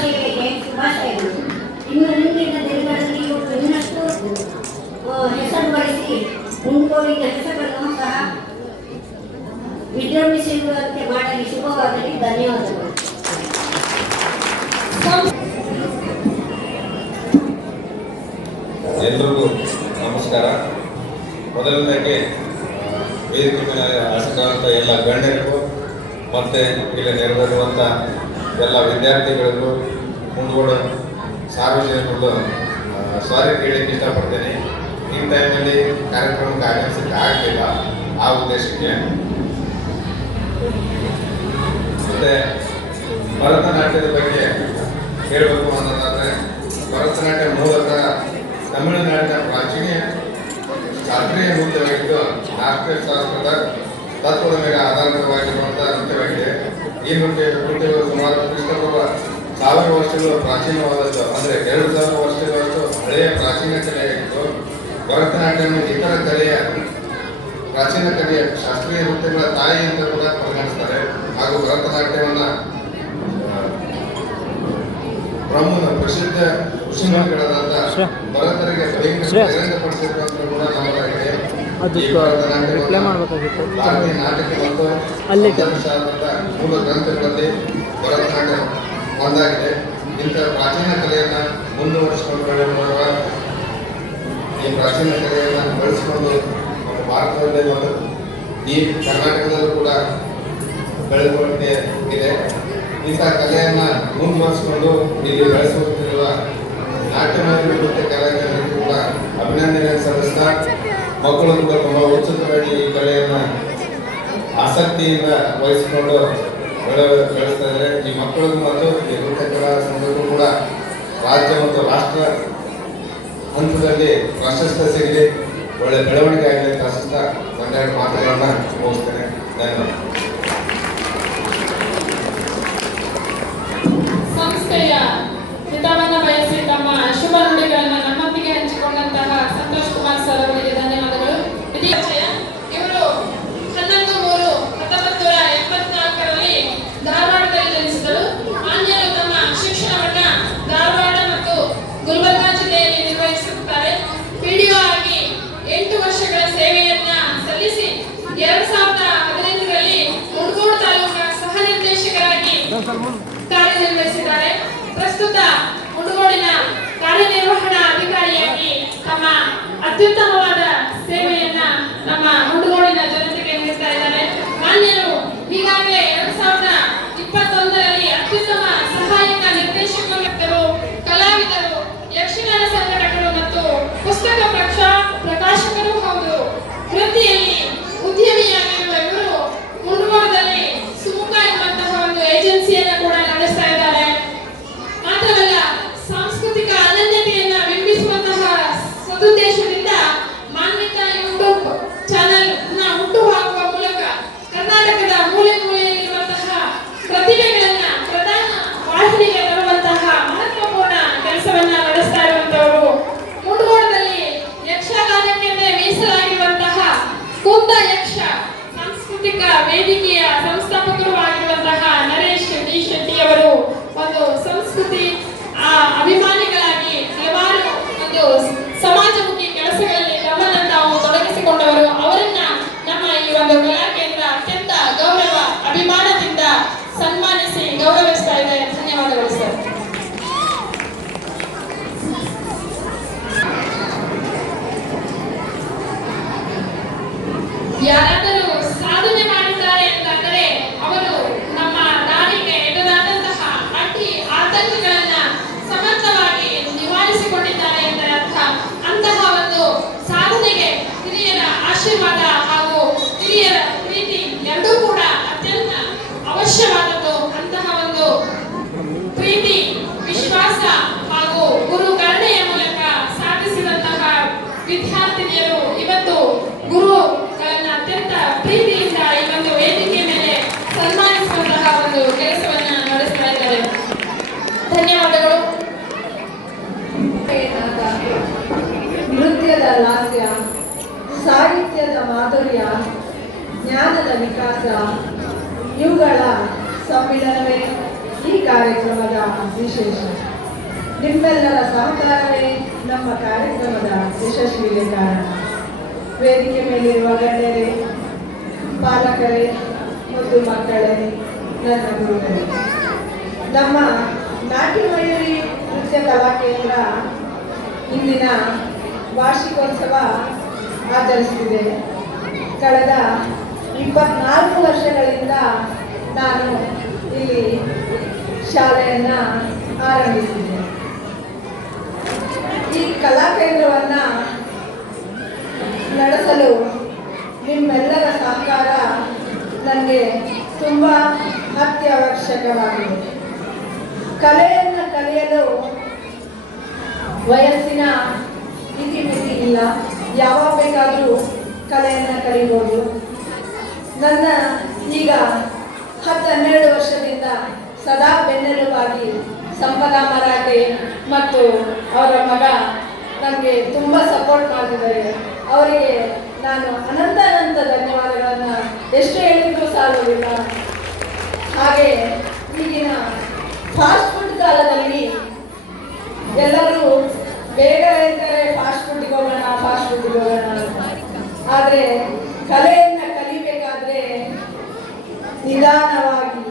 ಸೇವೆಗೆ ಶುಭಾಶಯಗಳು. ಇನ್ನು ಮುಂದಿನ ದಿನಗಳಲ್ಲಿ ಇವರು ಇನ್ನಷ್ಟು ಹೆಸರು ಗಳಿಸಿ ಮುಂದುವರಿದ ಹೆಸರನ್ನು ಸಹ ವಿಜೃಂಭಿಸುವಂತೆ ಮಾಡಲಿ. ಶುಭವಾಗಲಿ. ಧನ್ಯವಾದಗಳು. ಎಲ್ರಿಗೂ ನಮಸ್ಕಾರ. ಮೊದಲನೇದಾಗಿ ವೇದಿಕೆ ಮೇಲೆ ಆಸಕ್ತವಂತ ಎಲ್ಲ ಗಣ್ಯರಿಗೂ ಮತ್ತು ಇಲ್ಲಿ ನೆರವೇರುವಂಥ ಎಲ್ಲ ವಿದ್ಯಾರ್ಥಿಗಳಿಗೂ ಮುಂದೂಡ ಸಾರ್ವಜನಿಕರಿಗೂ ಸಾರಿ ಕೇಳಕ್ಕೆ ಇಷ್ಟಪಡ್ತೇನೆ. ಈ ಟೈಮಲ್ಲಿ ಕಾರ್ಯಕ್ರಮಕ್ಕೆ ಆಗಮಿಸಕ್ಕೆ ಆಗಲಿಲ್ಲ, ಆ ಉದ್ದೇಶಕ್ಕೆ. ಮತ್ತು ಭರತನಾಟ್ಯದ ಬಗ್ಗೆ ಹೇಳಬೇಕು ಅನ್ನೋದಾದರೆ, ಭರತನಾಟ್ಯ ಮೂಲತಃ ತಮಿಳುನಾಡಿನ ಪ್ರಾಚೀನ ಶಾಸ್ತ್ರೀಯ ನೃತ್ಯವಾಗಿದ್ದು ನಾಟ್ಯಶಾಸ್ತ್ರದ ತತ್ವದ ಮೇಲೆ ಆಧಾರಿತವಾಗಿರುವಂಥ ನೃತ್ಯವಾಗಿದೆ. ಈ ನೃತ್ಯಗಳು ಸುಮಾರು ಕ್ರಿಸ್ತಪೂರ್ವ 1000 ವರ್ಷಗಳು ಪ್ರಾಚೀನವಾದದ್ದು, ಅಂದರೆ 2000 ವರ್ಷಗಳಷ್ಟು ಹಳೆಯ ಪ್ರಾಚೀನ ಕಲೆಯಾಗಿತ್ತು. ಭರತನಾಟ್ಯವನ್ನು ಇತರ ಕಲೆಯ ಪ್ರಾಚೀನ ಕಲೆಯ ಶಾಸ್ತ್ರೀಯ ನೃತ್ಯಗಳ ತಾಯಿ ಅಂತ ಕೂಡ ಪರಿಗಣಿಸ್ತಾರೆ. ಹಾಗೂ ಭರತನಾಟ್ಯವನ್ನು ಪ್ರಸಿದ್ಧ ಋಷಿಮುನಿಗಳಾದ ಭರತರಿಗೆ ಬಹಿರಂಗಪಡಿಸಿರುವಂತ ಕೂಡ ನಮ್ಮದಾಗಿದೆ. ಭಾರತೀಯ ನಾಟಕ ಮತ್ತು ಮೂಲ ಗ್ರಂಥಗಳಲ್ಲಿ ಭರತನಾಟ್ಯ ಒಂದಾಗಿದೆ. ಇಂಥ ಪ್ರಾಚೀನ ಕಲೆಯನ್ನು ಮುಂದುವರಿಸಿಕೊಂಡು ಬೆಳೆಯುವ ಈ ಪ್ರಾಚೀನ ಕಲೆಯನ್ನು ಬೆಳೆಸಿಕೊಂಡು ನಮ್ಮ ಭಾರತದಲ್ಲಿ ಮತ್ತು ಈ ಕರ್ನಾಟಕದಲ್ಲೂ ಕೂಡ ಬೆಳೆದುಕೊಳ್ಳುತ್ತೆ ಇದೆ. ಇಂಥ ಕಲೆಯನ್ನು ಮುಂದುವರಿಸಿಕೊಂಡು ಇಲ್ಲಿ ಬೆಳೆಸುತ್ತಿರುವ ನಾಟ್ಯಮಯ ನೃತ್ಯ ಕಲಾವಿದರಿಗೂ ಕೂಡ ಅಭಿನಂದನೆ ಸಲ್ಲಿಸ್ತಾ, ಮಕ್ಕಳು ಕೂಡ ತುಂಬ ಉತ್ಸುಕವಾಗಿ ಈ ಕಲೆಯನ್ನು ಆಸಕ್ತಿಯಿಂದ ವಹಿಸಿಕೊಂಡು ಬೆಳೆಸ್ತಾ ಇದ್ದಾರೆ. ಈ ಮಕ್ಕಳಿಗೂ ಮತ್ತು ಈ ನೃತ್ಯ ಕಲಾ ಸಂಘಕ್ಕೂ ಕೂಡ ರಾಜ್ಯ ಮತ್ತು ರಾಷ್ಟ್ರ ಹಂತದಲ್ಲಿ ಪ್ರಶಸ್ತಿ ಸಿಗಲಿ, ಒಳ್ಳೆ ಬೆಳವಣಿಗೆ ಆಗಲಿ ಅಂತ ಆಶಿಸ್ತಾ ಒಂದೆರಡು ಮಾತುಗಳನ್ನು ಮುಗಿಸ್ತೇನೆ. ಧನ್ಯವಾದ. ಸಂಸ್ಥೆಯ ಹಿತವನ್ನು ಬಯಸಿ ತಮ್ಮ ಶುಭ ನುಡಿಗಳನ್ನು ನಮ್ಮೊಂದಿಗೆ ಹಂಚಿಕೊಂಡಂತಹ ಸಂತೋಷ್ ಕುಮಾರ್ ಸರ್ ಅವರಿಗೆ ಧನ್ಯವಾದಗಳು. ಇವರು 11/3/1984ರಲ್ಲಿ ಧಾರವಾಡದಲ್ಲಿ ಜನಿಸಿದರು. ಆಂಜನೇಯ ತಮ್ಮ ಶಿಕ್ಷಣವನ್ನ ಧಾರವಾಡ ಮತ್ತು ಗುಲ್ಬರ್ಗಾ ಜಿಲ್ಲೆಯಲ್ಲಿ ನಿರ್ವಹಿಸುತ್ತಾರೆ. ಅತ್ಯುತ್ತಮವಾದ ಸೇವೆಯನ್ನ ನಮ್ಮ ಮುಂಡಗೋಡಿನ ಜನತೆಗೆ ನೀಡ್ತಾ ಇದ್ದಾರೆ. ಮಾನ್ಯರು ಈಗಾಗಲೇ 2021ರಲ್ಲಿ ಅತ್ಯುತ್ತಮ ಸಹಾಯಕ ನಿರ್ದೇಶಕರು, ಕಲಾವಿದರು, ಯಕ್ಷಗಾನ ಸಂಘಟಕರು ಮತ್ತು ಪುಸ್ತಕ ಪ್ರಕಾಶಕರು ಹೌದು. ವೃತ್ತಿಯಲ್ಲಿ ಉದ್ಯಮಿಯಾಗಿರುವ ಇವರು ಮುಂಡಗೋಡದಲ್ಲಿ ಸುಮುಖ ಎಂಬಂತಹ ಒಂದು ಏಜೆನ್ಸಿಯನ್ನ ಕೂಡ ನಡೆಸ್ತಾ ಇದ್ದಾರೆ. ಮಾತ್ರವಲ್ಲ, ಸಾಂಸ್ಕೃತಿಕ ಅನನ್ಯತೆಯನ್ನ ಬಿಂಬಿಸುವಂತಹ ಸದುದ್ದೇಶದಿಂದ ಮಾನ್ವಿತಾ ಯೂಟ್ಯೂಬ್ ಚಾನೆಲ್ ಹುಟ್ಟು ಹಾಕುವ ಮೂಲಕ ಕರ್ನಾಟಕದ ಮೂಲೆ ಮೂಲೆಯಲ್ಲಿರುವಂತಹ ಪ್ರತಿಭೆಗಳನ್ನ ಪ್ರಧಾನ ವಾಹಿನಿಗೆ ತರುವಂತಹ ಮಹತ್ವಪೂರ್ಣ ಕೆಲಸವನ್ನ ನಡೆಸ್ತಾ ಇರುವಂತವರು. ಮುಂಡಗೋಡದಲ್ಲಿ ಯಕ್ಷಗಾನಕ್ಕೆ ಮೀಸಲಾಗಿರುವಂತಹ ಕುಂದ ಯಕ್ಷ ಸಾಂಸ್ಕೃತಿಕ ವೇದಿಕೆಯ ಸಂಸ್ಥಾಪಕರು ಆಗಿರುವಂತಹ ನರೇಶ್ ಡಿ ಶೆಟ್ಟಿ ಅವರು ಒಂದು ಸಂಸ್ಕೃತಿ ಅಭಿಮಾನಿಗಳಾಗಿ ಹಲವಾರು ಒಂದು ಸಮಾಜಮುಖಿ ಕೆಲಸಗಳಲ್ಲಿ ತಮ್ಮನ್ನು ತಾವು ತೊಡಗಿಸಿಕೊಂಡವರು. ಅವರನ್ನ ನಮ್ಮ ಈ ಒಂದು ಕಲಾ ಕೇಂದ್ರ ಅತ್ಯಂತ ಗೌರವ ಅಭಿಮಾನದಿಂದ ಸನ್ಮಾನಿಸಿ ಗೌರವಿಸ್ತಾ ಇದೆ. ಧನ್ಯವಾದಗಳು ಸರ್. ಯಾರಾದರೂ ಸಾಧನೆ ಮಾಡಿದ್ದಾರೆ ಅಂತಂದರೆ ಅವರು ನಮ್ಮ ನಾಡಿಗೆ ಎದುರಾದಂತಹ ಅಡ್ಡಿ ಆತಂಕಗಳನ್ನ ಸಮರ್ಥವಾಗಿ ನಿವಾರಿಸಿಕೊಂಡಿದ್ದಾರೆ ಎಂದ ಅರ್ಥ. ಅಂತಹ ಒಂದು ಸಾಧನೆಗೆ ಹಿರಿಯರ ಆಶೀರ್ವಾದ ಹಾಗೂ ಹಿರಿಯರ ಪ್ರೀತಿ ಎರಡೂ ಕೂಡ ಅತ್ಯಂತ ಅವಶ್ಯವಾದದ್ದು. ಅಂತಹ ಒಂದು ಪ್ರೀತಿ, ವಿಶ್ವಾಸ ಹಾಗೂ ಗುರುಕರುಣೆಯ ಮೂಲಕ ಸಾಧಿಸಿದಂತಹ ವಿದ್ಯಾರ್ಥಿನಿಯರು ಇವತ್ತು ಗುರುಗಳನ್ನ ಅತ್ಯಂತ ಪ್ರೀತಿಯಿಂದ ಈ ಒಂದು ವೇದಿಕೆ ಮೇಲೆ ಸನ್ಮಾನಿಸುವಂತಹ ಒಂದು ಕೆಲಸವನ್ನ ನಡೆಸ್ತಾ ಇದ್ದಾರೆ. ಧನ್ಯವಾದಗಳು. ನೃತ್ಯದ ಲಾಸ್ಯ, ಸಾಹಿತ್ಯದ ಮಾಧುರ್ಯ, ಜ್ಞಾನದ ವಿಕಾಸ ಇವುಗಳ ಸಮ್ಮಿಲನವೇ ಈ ಕಾರ್ಯಕ್ರಮದ ವಿಶೇಷ. ನಿಮ್ಮೆಲ್ಲರ ಸಹಕಾರವೇ ನಮ್ಮ ಕಾರ್ಯಕ್ರಮದ ಯಶಸ್ವಿಗೆ ಕಾರಣ. ವೇದಿಕೆ ಮೇಲಿರುವ ಗಣ್ಯರೇ, ಪಾಲಕರೇ ಮತ್ತು ಮಕ್ಕಳೇ, ನನ್ನ ಗುರುಗಳೇ, ನಮ್ಮ ನಾಟ್ಯ ಮಯೂರಿ ನೃತ್ಯ ಕಲಾ ಕೇಂದ್ರ ಇಂದಿನ ವಾರ್ಷಿಕೋತ್ಸವ ಆಚರಿಸುತ್ತಿದೆ. ಕಳೆದ 24 ವರ್ಷಗಳಿಂದ ನಾನು ಇಲ್ಲಿ ಶಾಲೆಯನ್ನು ಆರಂಭಿಸಿದೆ. ಈ ಕಲಾ ಕೇಂದ್ರವನ್ನು ನಡೆಸಲು ನಿಮ್ಮೆಲ್ಲರ ಸಹಕಾರ ನನಗೆ ತುಂಬ ಅತ್ಯವಶ್ಯಕವಾಗಿದೆ. ಕಲೆಯನ್ನು ಕಲಿಯಲು ವಯಸ್ಸಿನ ಇತಿಮಿತಿ ಇಲ್ಲ, ಯಾವಾಗ ಬೇಕಾದರೂ ಕಲೆಯನ್ನು ಕಲಿಬೋದು. ನನ್ನ ಈಗ 10-12 ವರ್ಷದಿಂದ ಸದಾ ಬೆನ್ನೆಲುಬಾಗಿ ಸಂಪದ ಮರಾಠೆ ಮತ್ತು ಅವರ ಮಗ ನನಗೆ ತುಂಬ ಸಪೋರ್ಟ್ ಮಾಡ್ತಿದ್ದಾರೆ. ಅವರಿಗೆ ನಾನು ಅನಂತ ಧನ್ಯವಾದಗಳನ್ನು ಎಷ್ಟು ಹೇಳಿದ್ರು ಸಾಲುವುದಿಲ್ಲ. ಹಾಗೆ ಈಗಿನ ಫಾಸ್ಟ್ ಫುಡ್ ಕಾಲದಲ್ಲಿ ಎಲ್ಲರೂ ಬೇಗ ಹೇಳ್ತಾರೆ ಫಾಸ್ಟ್ ಫುಡ್ಗೆ ಹೋಗೋಣ ಅಂತ. ಆದರೆ ಕಲೆಯನ್ನು ಕಲಿಬೇಕಾದ್ರೆ ನಿಧಾನವಾಗಿ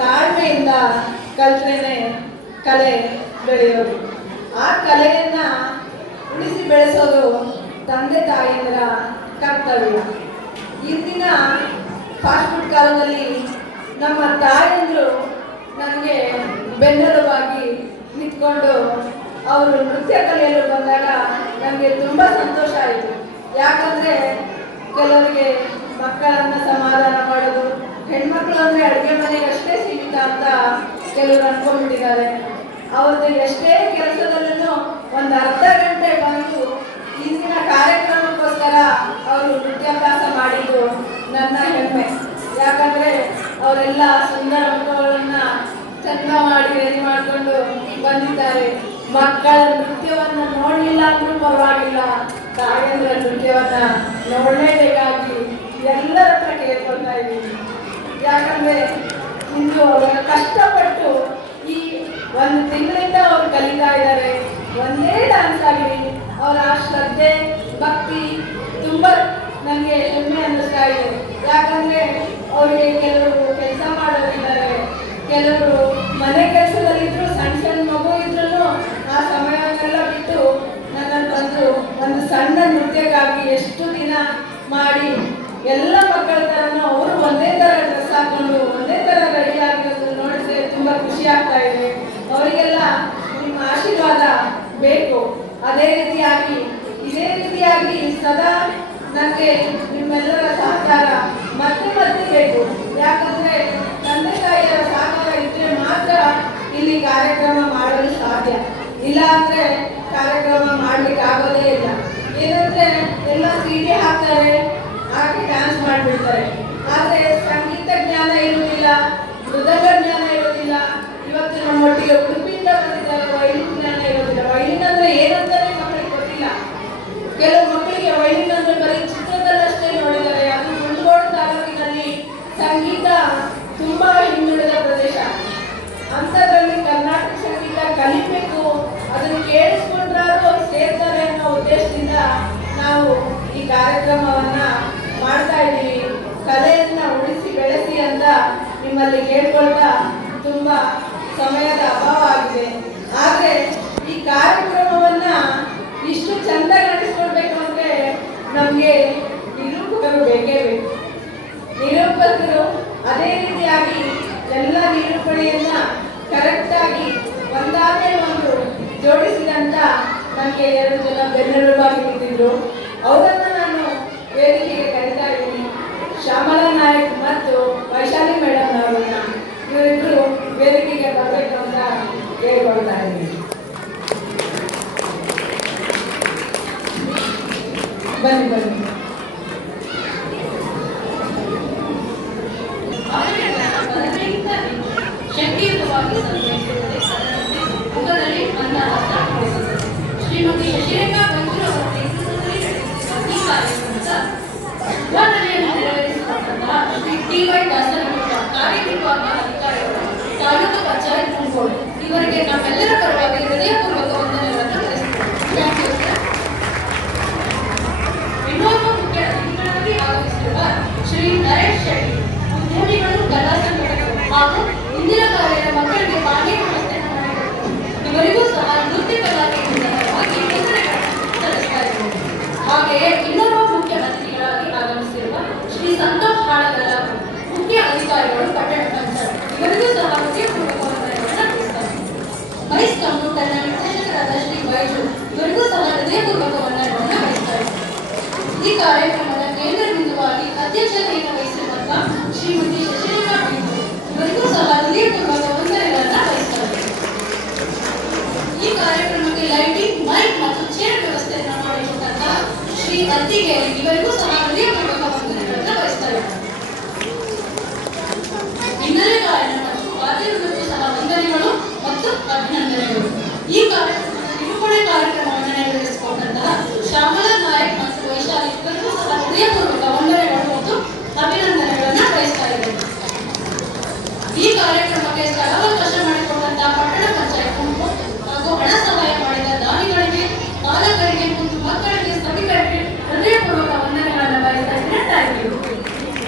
ತಾಳ್ಮೆಯಿಂದ ಕಲ್ತ್ರೇನೆ ಕಲೆ ಬೆಳೆಯೋದು. ಆ ಕಲೆಯನ್ನು ಉಳಿಸಿ ಬೆಳೆಸೋದು ತಂದೆ ತಾಯಿಯರ ಕರ್ತವ್ಯ. ಇಂದಿನ ಫಾಸ್ಟ್ ಫುಡ್ ಕಾಲದಲ್ಲಿ ನಮ್ಮ ತಾಯಂದರು ನನಗೆ ಬೆನ್ನೆಲುಬಾಗಿ ನಿಂತ್ಕೊಂಡು ಅವರು ನೃತ್ಯ ಕಲಿಯಲು ಬಂದಾಗ ನನಗೆ ತುಂಬ ಸಂತೋಷ ಆಯಿತು. ಯಾಕಂದರೆ ಕೆಲವರಿಗೆ ಮಕ್ಕಳನ್ನು ಸಮಾಧಾನ ಮಾಡೋದು, ಹೆಣ್ಮಕ್ಳು ಅಂದರೆ ಅಡುಗೆ ಮನೆಗೆ ಅಷ್ಟೇ ಸೀಮಿತ ಅಂತ ಕೆಲವರು ಅಂದ್ಕೊಂಡ್ಬಿಟ್ಟಿದ್ದಾರೆ. ಅವ್ರದ್ದು ಎಷ್ಟೇ ಕೆಲಸದಲ್ಲೂ ಒಂದು ಅರ್ಧ ಗಂಟೆ ಬಂದು ಇಂದಿನ ಕಾರ್ಯಕ್ರಮಕ್ಕೋಸ್ಕರ ಅವರು ನೃತ್ಯಾಭ್ಯಾಸ ಮಾಡಿದ್ದು ನನ್ನ ಹೆಮ್ಮೆ. ಯಾಕಂದರೆ ಅವರೆಲ್ಲ ಸುಂದರ ಮುಖಗಳನ್ನು ಚಂದ ಮಾಡಿ ರೆಡಿ ಮಾಡಿಕೊಂಡು ಬಂದಿದ್ದಾರೆ. ಮಕ್ಕಳ ನೃತ್ಯವನ್ನು ನೋಡಲಿಲ್ಲ ಅಂದ್ರೂ ಪರವಾಗಿಲ್ಲ, ತಾಯಂದ್ರ ನೃತ್ಯವನ್ನು ನೋಡಲೇಬೇಕಾಗಿ ಎಲ್ಲರ ಹತ್ರ ಕೇಳ್ಕೊಳ್ತಾ ಇದ್ದೀನಿ. ಯಾಕಂದರೆ ಇಂದು ಅವರು ಕಷ್ಟಪಟ್ಟು ಈ 1 ತಿಂಗಳಿಂದ ಅವರು ಕಲಿತಾ ಇದ್ದಾರೆ. ಒಂದೇ ಡ್ಯಾನ್ಸ್ ಆಗಲಿ ಅವರ ಶ್ರದ್ಧೆ ಭಕ್ತಿ ತುಂಬ ನನಗೆ ಹೆಮ್ಮೆ ಅನ್ನಿಸ್ತಾ ಇದೆ. ಯಾಕಂದರೆ ಅವರಿಗೆ ಕೆಲವರು ಕೆಲಸ ಮಾಡೋರಿದ್ದಾರೆ, ಕೆಲವರು ಮನೆ ಕೆಲಸದಲ್ಲಿದ್ದರೂ ಸಣ್ಣ ಮಗು ಇದ್ರೂ ಆ ಸಮಯವನ್ನೆಲ್ಲ ಬಿಟ್ಟು ನನ್ನಲ್ಲಿ ಬಂದು ಒಂದು ಎಷ್ಟು ದಿನ ಮಾಡಿ ಎಲ್ಲ ಮಕ್ಕಳ ಥರನೂ ಅವರು ಒಂದೇ ಥರ ಡ್ರೆಸ್ ಹಾಕೊಂಡು ಒಂದೇ ಥರ ರೆಡಿ ಆಗಿರೋದು ನೋಡಿದ್ರೆ ತುಂಬ ಖುಷಿ ಆಗ್ತಾ ಇದೆ. ಅವರಿಗೆಲ್ಲ ನಿಮ್ಮ ಆಶೀರ್ವಾದ ಬೇಕು. ಇದೇ ರೀತಿಯಾಗಿ ಸದಾ ನನಗೆ ನಿಮ್ಮೆಲ್ಲರ ಸಹಕಾರ ಮತ್ತೆ ಬೇಕು. ಯಾಕಂದರೆ ತಂದೆ ತಾಯಿಯರ ಸಹಕಾರ ಇದ್ದರೆ ಮಾತ್ರ ಇಲ್ಲಿ ಕಾರ್ಯಕ್ರಮ ಮಾಡಲು ಸಾಧ್ಯ. ಇಲ್ಲ ಅಂದರೆ ಕಾರ್ಯಕ್ರಮ ಮಾಡಲಿಕ್ಕೆ ಆಗೋದೇ ಇಲ್ಲ. ಏನಂದರೆ ಎಲ್ಲ CD ಹಾಕ್ತಾರೆ, ಹಾಕಿ ಡ್ಯಾನ್ಸ್ ಮಾಡಿಬಿಡ್ತಾರೆ. ಆದರೆ ಸಂಗೀತ ಜ್ಞಾನ ಇರುವುದಿಲ್ಲ, ಮೃದಂಗ ಜ್ಞಾನ ಇರೋದಿಲ್ಲ. ಇವತ್ತು ನಮ್ಮೊಟ್ಟಿಗೆ ಉಡುಪಿಯಿಂದ ಬಂದಿದ್ದಾರೆ, ವೈಲಿನ್ ಜ್ಞಾನ ಇರೋದಿಲ್ಲ. ವೈಲಿನ್ ಅಂದರೆ ಏನಂತಾನೆ ಮಕ್ಕಳಿಗೆ ಗೊತ್ತಿಲ್ಲ. ಕೆಲವು ಮಕ್ಕಳಿಗೆ ವೈಲಿನ್ ಅಂದರೆ ಬರೀ ಚಿತ್ರದಲ್ಲಷ್ಟೇ ನೋಡಿದ್ದಾರೆ. ಅದು ಮುಂಡಗೋಡು ತಾಲೂಕಿನಲ್ಲಿ ಸಂಗೀತ ತುಂಬ ಹಿಂದುಳಿದ ಪ್ರದೇಶ. ಅಂಥದ್ರಲ್ಲಿ ಕರ್ನಾಟಕ ಸಂಗೀತ ಕಲಿಬೇಕು, ಅದನ್ನು ಕೇಳಿಸ್ಕೊಂಡ್ರಾರು ಸೇರ್ತಾರೆ ಅನ್ನೋ ಉದ್ದೇಶದಿಂದ ನಾವು ಈ ಕಾರ್ಯಕ್ರಮವನ್ನು ಮಾಡ್ತಾ ಇದ್ದೀವಿ. ಕಲೆಯನ್ನು ಉಳಿಸಿ ಬೆಳೆಸಿ ಅಂತ ನಿಮ್ಮಲ್ಲಿ ಕೇಳ್ಕೊಳ್ತಾ ತುಂಬ ಸಮಯದ ಅಭಾವ ಆಗಿದೆ. ಆದರೆ ಈ ಕಾರ್ಯಕ್ರಮವನ್ನು ಇಷ್ಟು ಚಂದ ನಡೆಸ್ಕೊಡ್ಬೇಕು ಅಂದರೆ ನಮಗೆ ನಿರೂಪಕರು ಬೇಕೇ ಬೇಕು. ನಿರೂಪಕರು ಅದೇ ರೀತಿಯಾಗಿ ಎಲ್ಲ ನಿರೂಪಣೆಯನ್ನು ಕರೆಕ್ಟಾಗಿ ಒಂದಾದ್ಮೇಲೆ ಒಂದು ಜೋಡಿಸಿದಂಥ ನನಗೆ 2 ಜನ ಬೆನ್ನೆಲುಬಾಗಿ ನಿಂತಿದ್ರು. ಅವರನ್ನು ನಾನು ವೇದಿಕೆಗೆ ಕರೀತಾ ಇದ್ದೀನಿ. ಶ್ಯಾಮಲಾ ನಾಯಕ್ ಮತ್ತು ವೈಶಾಲಿ ಮೇಡಮ್ ಅವರನ್ನ ಇವರಿಬ್ಬರು ವೇದಿಕೆಗೆ ಬರಬೇಕು ಅಂತ ಕೇಳ್ಕೊಳ್ತಾ ಇದ್ದೀನಿ. ಬನ್ನಿ. ಶಕ್ತಿಯುತವಾಗಿ ಮುಖದಲ್ಲಿ ಶ್ರೀಮತಿ ಶಶಿರೇಖಾ ಬಂಜೂರು ಅವರ ನೇತೃತ್ವದಲ್ಲಿ ನಡೆಸಿದ ಈ ಕಾರ್ಯಕ್ರಮದ ಉದ್ಘಾಟನೆಯನ್ನು ನೆರವೇರಿಸಿದಂತಹ ಶ್ರೀ TY ದಾಸರಗೌಡ ಕಾರ್ಯನಿರ್ವಾಹಕ ಅಧಿಕಾರಿಗಳು ತಾಲೂಕು ಪಂಚಾಯತ್ ಮುಂಗೋಡು ಇವರಿಗೆ ನಮ್ಮೆಲ್ಲರ ಪರವಾಗಿ ಹೃದಯಪೂರ್ವಕ ವಂದನೆಗಳನ್ನು ತಿಳಿಸುತ್ತೇವೆ. ಇನ್ನೋರ್ವ ಮುಖ್ಯ ಅತಿಥಿಗಳಾಗಿ ಆಗಮಿಸಿರುವ ಶ್ರೀ ನರೇಶ್ ಶೆಟ್ಟಿ, ಉದ್ಯಮಿಗಳು, ಕಲಾ ಸಂಘಟಕರು ಹಾಗೂ ಇಂದಿನ ಕಾರ್ಯದ ಮಕ್ಕಳಿಗೆ ಬಾಲ್ಯ ವ್ಯವಸ್ಥೆಯನ್ನು ಮಾಡಿಕೊಟ್ಟರು. ಇವರಿಗೂ ಸಹ ನೃತ್ಯ ಕಲಾ ಕೇಂದ್ರದ ಪರವಾಗಿ ವಂದನೆಗಳನ್ನು ಸಲ್ಲಿಸ್ತಾ ಇದ್ದೇವೆ. ಹಾಗೆಯೇ ಇನ್ನೋರ್ವ ಮುಖ್ಯ ಅತಿಥಿಗಳಾಗಿ ಆಗಮಿಸಿರುವ ಶ್ರೀ ಸಂತೋಷ್ ಹಾಳಗಲ್ಲ, ಮುಖ್ಯ ಅಧಿಕಾರಿಗಳು, ಪಟ್ಟಣ ಪಂಚಾಯತ್, ಇವರಿಗೂ ಸಹ ಹೃದಯಪೂರ್ವಕ ವಂದನೆಗಳನ್ನು ತಿಳಿಸ್ತಾರೆ. ಮೈಸ್ ಕಂಪ್ಯೂಟರ್ನ ನಿರ್ದೇಶಕರಾದ ಶ್ರೀ ವೈಜು, ಇವರಿಗೂ ಸಹ ಹೃದಯಪೂರ್ವಕ ವಂದನೆಗಳನ್ನು ತಿಳಿಸ್ತಾರೆ. ಈ ಕಾರ್ಯಕ್ರಮದ ಕೇಂದ್ರ ಬಿಂದುವಾಗಿ ಅಧ್ಯಕ್ಷತೆಯನ್ನು ವಹಿಸಿರುವಂತಹ ಶ್ರೀಮತಿ ಶಶಿರೇಖಾ ಬಂಜೂರು, ಇವರಿಗೂ ಸಹ ಹೃದಯಪೂರ್ವಕ ವಂದನೆಗಳನ್ನು ವಹಿಸ್ತಾರೆ. ಈ ಕಾರ್ಯಕ್ರಮಕ್ಕೆ ಲೈಟಿಂಗ್, ಮೈಕ್ ಮತ್ತು ಚೇರ್ ವ್ಯವಸ್ಥೆಯನ್ನು ಮಾಡಿರುವಂತಹ ಶ್ರೀ ಅತ್ತಿಗೇರಿ, ಇವರಿಗೂ ಸಹ ಹೃದಯಪೂರ್ವಕ ವಂದನೆಗಳನ್ನು ವಹಿಸ್ತಾರೆ. ಹಿನ್ನೆಲೆ ಗಾಯನ ಮತ್ತು ವಾದ್ಯವೃಂದಕ್ಕೂ ಸಹ ವಂದನೆಗಳು ಮತ್ತು ಅಭಿನಂದನೆಗಳು. ಈ ಕಾರ್ಯಕ್ರಮದ ನಿರೂಪಣೆ ಕಾರ್ಯಕ್ರಮವನ್ನು ನೆರವೇರಿಸಿಕೊಂಡಂತಹ ಶ್ಯಾಮಲಾ ನಾಯಕ್ ಮತ್ತು ವೈಶಾಲಿ, ಇವರಿಗೂ ಸಹ ಹೃದಯಪೂರ್ವಕ ವಂದನೆಗಳು ಮತ್ತು ಅಭಿನಂದನೆಗಳನ್ನು ಬಯಸ್ತಾ ಇದ್ದೇವೆ. ಈ ಕಾರ್ಯಕ್ರಮಕ್ಕೆ ಸ್ಥಳಾವಕಾಶ